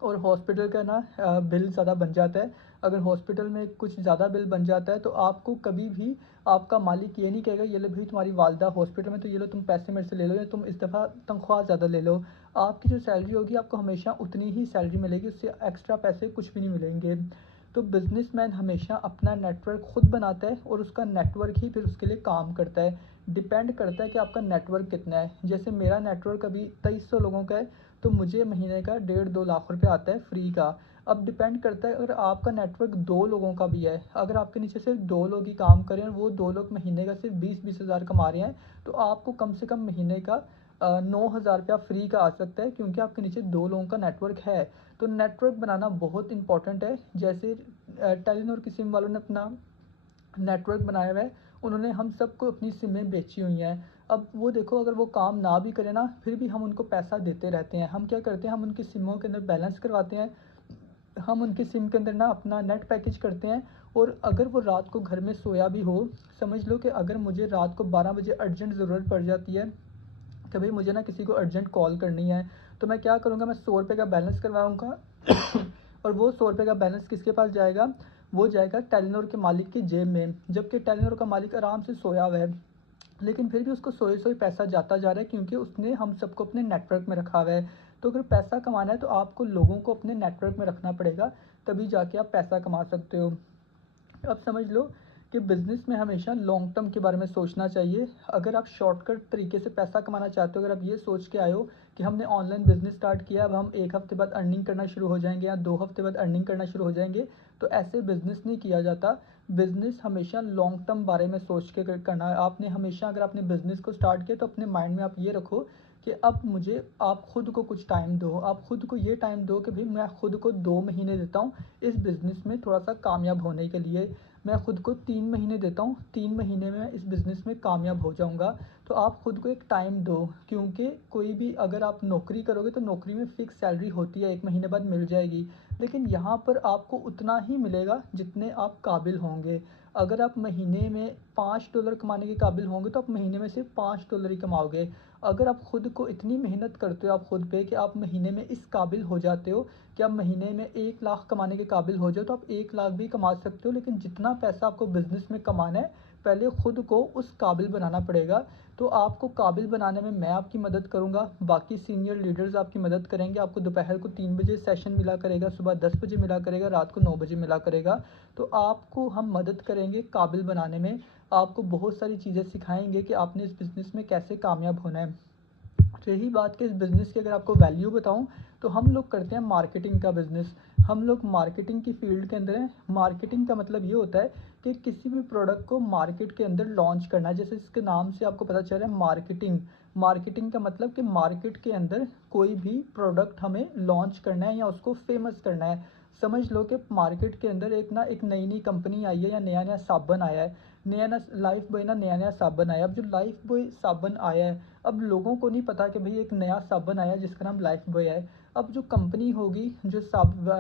और हॉस्पिटल का ना बिल ज़्यादा बन जाता है, अगर हॉस्पिटल में कुछ ज़्यादा बिल बन जाता है, तो आपको कभी भी आपका मालिक ये नहीं कहेगा, ये लो भाई तुम्हारी वालदा हॉस्पिटल में, तो ये लो तुम पैसे मेरे से ले लो या तुम इस दफ़ा तनख्वाह ज़्यादा ले लो। आपकी जो सैलरी होगी आपको हमेशा उतनी ही सैलरी मिलेगी, उससे एक्स्ट्रा पैसे कुछ भी नहीं मिलेंगे। तो बिज़नेसमैन हमेशा अपना नेटवर्क खुद बनाता है और उसका नेटवर्क ही फिर उसके लिए काम करता है। डिपेंड करता है कि आपका नेटवर्क कितना है। जैसे मेरा नेटवर्क अभी 2300 लोगों का है, तो मुझे महीने का 1.5-2 लाख रुपए आता है फ्री का। अब डिपेंड करता है, अगर आपका नेटवर्क 2 लोगों का भी है, अगर आपके नीचे सिर्फ 2 लोग ही काम कर रहे हैं और वो 2 लोग महीने का सिर्फ 20-20 हज़ार कमा रहे हैं, तो आपको कम से कम महीने का 9,000 रुपया फ्री का आ सकता है, क्योंकि आपके नीचे 2 लोगों का नेटवर्क है। तो नेटवर्क बनाना बहुत इंपॉर्टेंट है। जैसे टेलीनॉर की सिम वालों ने अपना नेटवर्क बनाया हुआ है, उन्होंने हम सबको अपनी सिमें बेची हुई हैं। अब वो देखो, अगर वो काम ना भी करें ना, फिर भी हम उनको पैसा देते रहते हैं। हम क्या करते हैं, हम उनकी सिमों के अंदर बैलेंस करवाते हैं, हम उनकी सिम के अंदर ना अपना नेट पैकेज करते हैं, और अगर वो रात को घर में सोया भी हो, समझ लो कि अगर मुझे रात को 12 बजे अर्जेंट ज़रूरत पड़ जाती है कि भाई मुझे ना किसी को अर्जेंट कॉल करनी है, तो मैं क्या करूँगा, मैं 100 रुपये का बैलेंस करवाऊँगा और वो 100 रुपये का बैलेंस किसके पास जाएगा, वो जाएगा टेलीनॉर के मालिक की जेब में। जबकि टेलीनॉर का मालिक आराम से सोया हुआ है, लेकिन फिर भी उसको सोए-सोए पैसा जाता जा रहा है, क्योंकि उसने हम सबको अपने नेटवर्क में रखा हुआ है। तो अगर पैसा कमाना है तो आपको लोगों को अपने नेटवर्क में रखना पड़ेगा, तभी जाके आप पैसा कमा सकते हो। अब समझ लो कि बिज़नेस में हमेशा लॉन्ग टर्म के बारे में सोचना चाहिए। अगर आप शॉर्टकट तरीके से पैसा कमाना चाहते हो, अगर आप ये सोच के आए हो कि हमने ऑनलाइन बिज़नेस स्टार्ट किया, अब हम 1 हफ़्ते बाद अर्निंग करना शुरू हो जाएँगे या 2 हफ़्ते बाद अर्निंग करना शुरू हो जाएँगे, तो ऐसे बिज़नेस नहीं किया जाता। बिज़नेस हमेशा लॉन्ग टर्म बारे में सोच के करना है। आपने हमेशा अगर आपने बिज़नेस को स्टार्ट किया तो अपने माइंड में आप ये रखो कि अब मुझे आप खुद को कुछ टाइम दो। आप खुद को ये टाइम दो कि भाई मैं खुद को 2 महीने देता हूँ इस बिज़नेस में थोड़ा-सा कामयाब होने के लिए। मैं खुद को 3 महीने देता हूँ, 3 महीने में मैं इस बिज़नेस में कामयाब हो जाऊँगा। तो आप खुद को एक टाइम दो, क्योंकि कोई भी अगर आप नौकरी करोगे तो नौकरी में फ़िक्स सैलरी होती है, 1 महीने बाद मिल जाएगी। लेकिन यहाँ पर आपको उतना ही मिलेगा जितने आप काबिल होंगे। अगर आप महीने में $5 कमाने के काबिल होंगे तो आप महीने में सिर्फ़ $5 ही कमाओगे। अगर आप खुद को इतनी मेहनत करते हो आप खुद पे कि आप महीने में इस काबिल हो जाते हो कि आप महीने में 1 लाख कमाने के काबिल हो जाओ, तो आप 1 लाख भी कमा सकते हो। लेकिन जितना पैसा आपको बिज़नेस में कमाना है, पहले खुद को उस काबिल बनाना पड़ेगा। तो आपको काबिल बनाने में मैं आपकी मदद करूँगा, बाकी सीनियर लीडर्स आपकी मदद करेंगे। आपको दोपहर को 3 बजे सेशन मिला करेगा, सुबह 10 बजे मिला करेगा, रात को 9 बजे मिला करेगा। तो आपको हम मदद करेंगे काबिल बनाने में। आपको बहुत सारी चीज़ें सिखाएँगे कि आपने इस बिज़नेस में कैसे कामयाब होना है। रही बात कि इस बिज़नेस की अगर आपको वैल्यू बताऊँ, तो हम लोग करते हैं मार्केटिंग का बिज़नेस। हम लोग मार्केटिंग की फ़ील्ड के अंदर हैं। मार्केटिंग का मतलब ये होता है कि किसी भी प्रोडक्ट को मार्केट के अंदर लॉन्च करना है। जैसे इसके नाम से आपको पता चल रहा है मार्केटिंग। मार्केटिंग का मतलब कि मार्केट के अंदर कोई भी प्रोडक्ट हमें लॉन्च करना है या उसको फ़ेमस करना है। समझ लो कि मार्केट के अंदर एक नई-नई कंपनी आई है या नया-नया साबुन आया है। नया-नया लाइफ़ बॉय ना नया-नया साबुन आया है। अब जो लाइफ़ बॉय साबुन आया है, अब लोगों को नहीं पता कि भई एक नया साबुन आया है जिसका नाम लाइफ़ बॉय है। अब जो कंपनी होगी, जो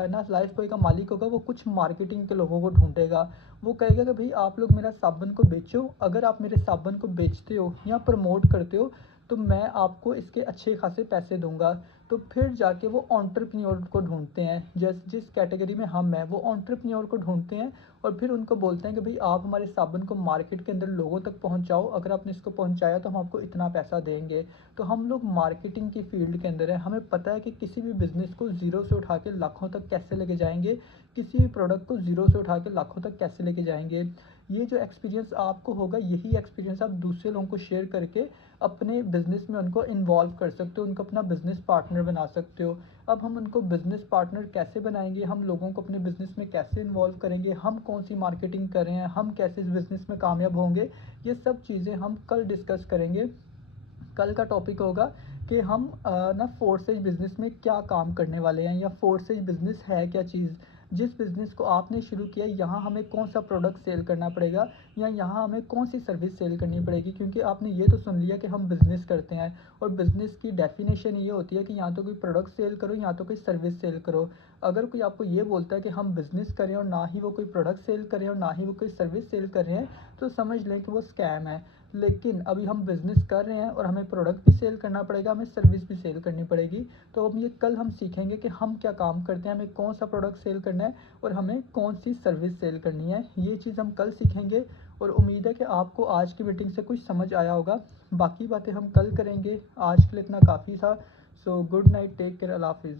ना लाइफ़ बॉय का मालिक होगा, वो कुछ मार्केटिंग के लोगों को ढूँढेगा। वो कहेगा कि भई आप लोग मेरा साबुन को बेचो, अगर आप मेरे साबुन को बेचते हो या प्रमोट करते हो, तो मैं आपको इसके अच्छे खासे पैसे दूँगा। तो फिर जाके वो एंटरप्रेन्योर को ढूँढते हैं। जिस कैटेगरी में हम हैं, वो एंटरप्रेन्योर को ढूँढते हैं और फिर उनको बोलते हैं कि भई आप हमारे साबुन को मार्केट के अंदर लोगों तक पहुँचाओ, अगर आपने इसको पहुँचाया तो हम आपको इतना पैसा देंगे। तो हम लोग मार्केटिंग की फ़ील्ड के अंदर हैं। हमें पता है कि किसी भी बिज़नेस को ज़ीरो से उठा के लाखों तक कैसे लेके जाएँगे, किसी भी प्रोडक्ट को ज़ीरो से उठा के लाखों तक कैसे लेके जाएँगे। ये जो एक्सपीरियंस आपको होगा, यही एक्सपीरियंस आप दूसरे लोगों को शेयर करके अपने बिज़नेस में उनको इन्वॉल्व कर सकते हो, उनको अपना बिज़नेस पार्टनर बना सकते हो। अब हम उनको बिज़नेस पार्टनर कैसे बनाएँगे, हम लोगों को अपने बिज़नेस में कैसे इन्वॉल्व करेंगे, हम कौन-सी मार्केटिंग कर रहे हैं, हम कैसे इस बिज़नेस में कामयाब होंगे, ये सब चीज़ें हम कल डिस्कस करेंगे। कल का टॉपिक होगा कि हम ना फोर्सेज बिज़नेस में क्या काम करने वाले हैं, या फोर्सेज बिज़नेस है क्या चीज़। जिस बिज़नेस को आपने शुरू किया, यहाँ हमें कौन सा प्रोडक्ट सेल करना पड़ेगा या यहाँ हमें कौन सी सर्विस सेल करनी पड़ेगी, क्योंकि आपने ये तो सुन लिया कि हम बिज़नेस करते हैं और बिज़नेस की डेफिनेशन ये होती है कि या तो कोई प्रोडक्ट सेल करो या तो कोई सर्विस सेल करो। अगर कोई आपको ये बोलता है कि हम बिज़नेस करें और ना ही वो कोई प्रोडक्ट सेल करें और ना ही वो कोई सर्विस सेल कर रहे हैं, तो समझ लें कि वो स्कैम है। लेकिन अभी हम बिज़नेस कर रहे हैं और हमें प्रोडक्ट भी सेल करना पड़ेगा, हमें सर्विस भी सेल करनी पड़ेगी। तो अब ये कल हम सीखेंगे कि हम क्या काम करते हैं, हमें कौन सा प्रोडक्ट सेल करना है और हमें कौन सी सर्विस सेल करनी है। ये चीज़ हम कल सीखेंगे और उम्मीद है कि आपको आज की मीटिंग से कुछ समझ आया होगा। बाकी बातें हम कल करेंगे। आज के लिए इतना काफ़ी था। So good night, take care, Allah हाफ़िज़।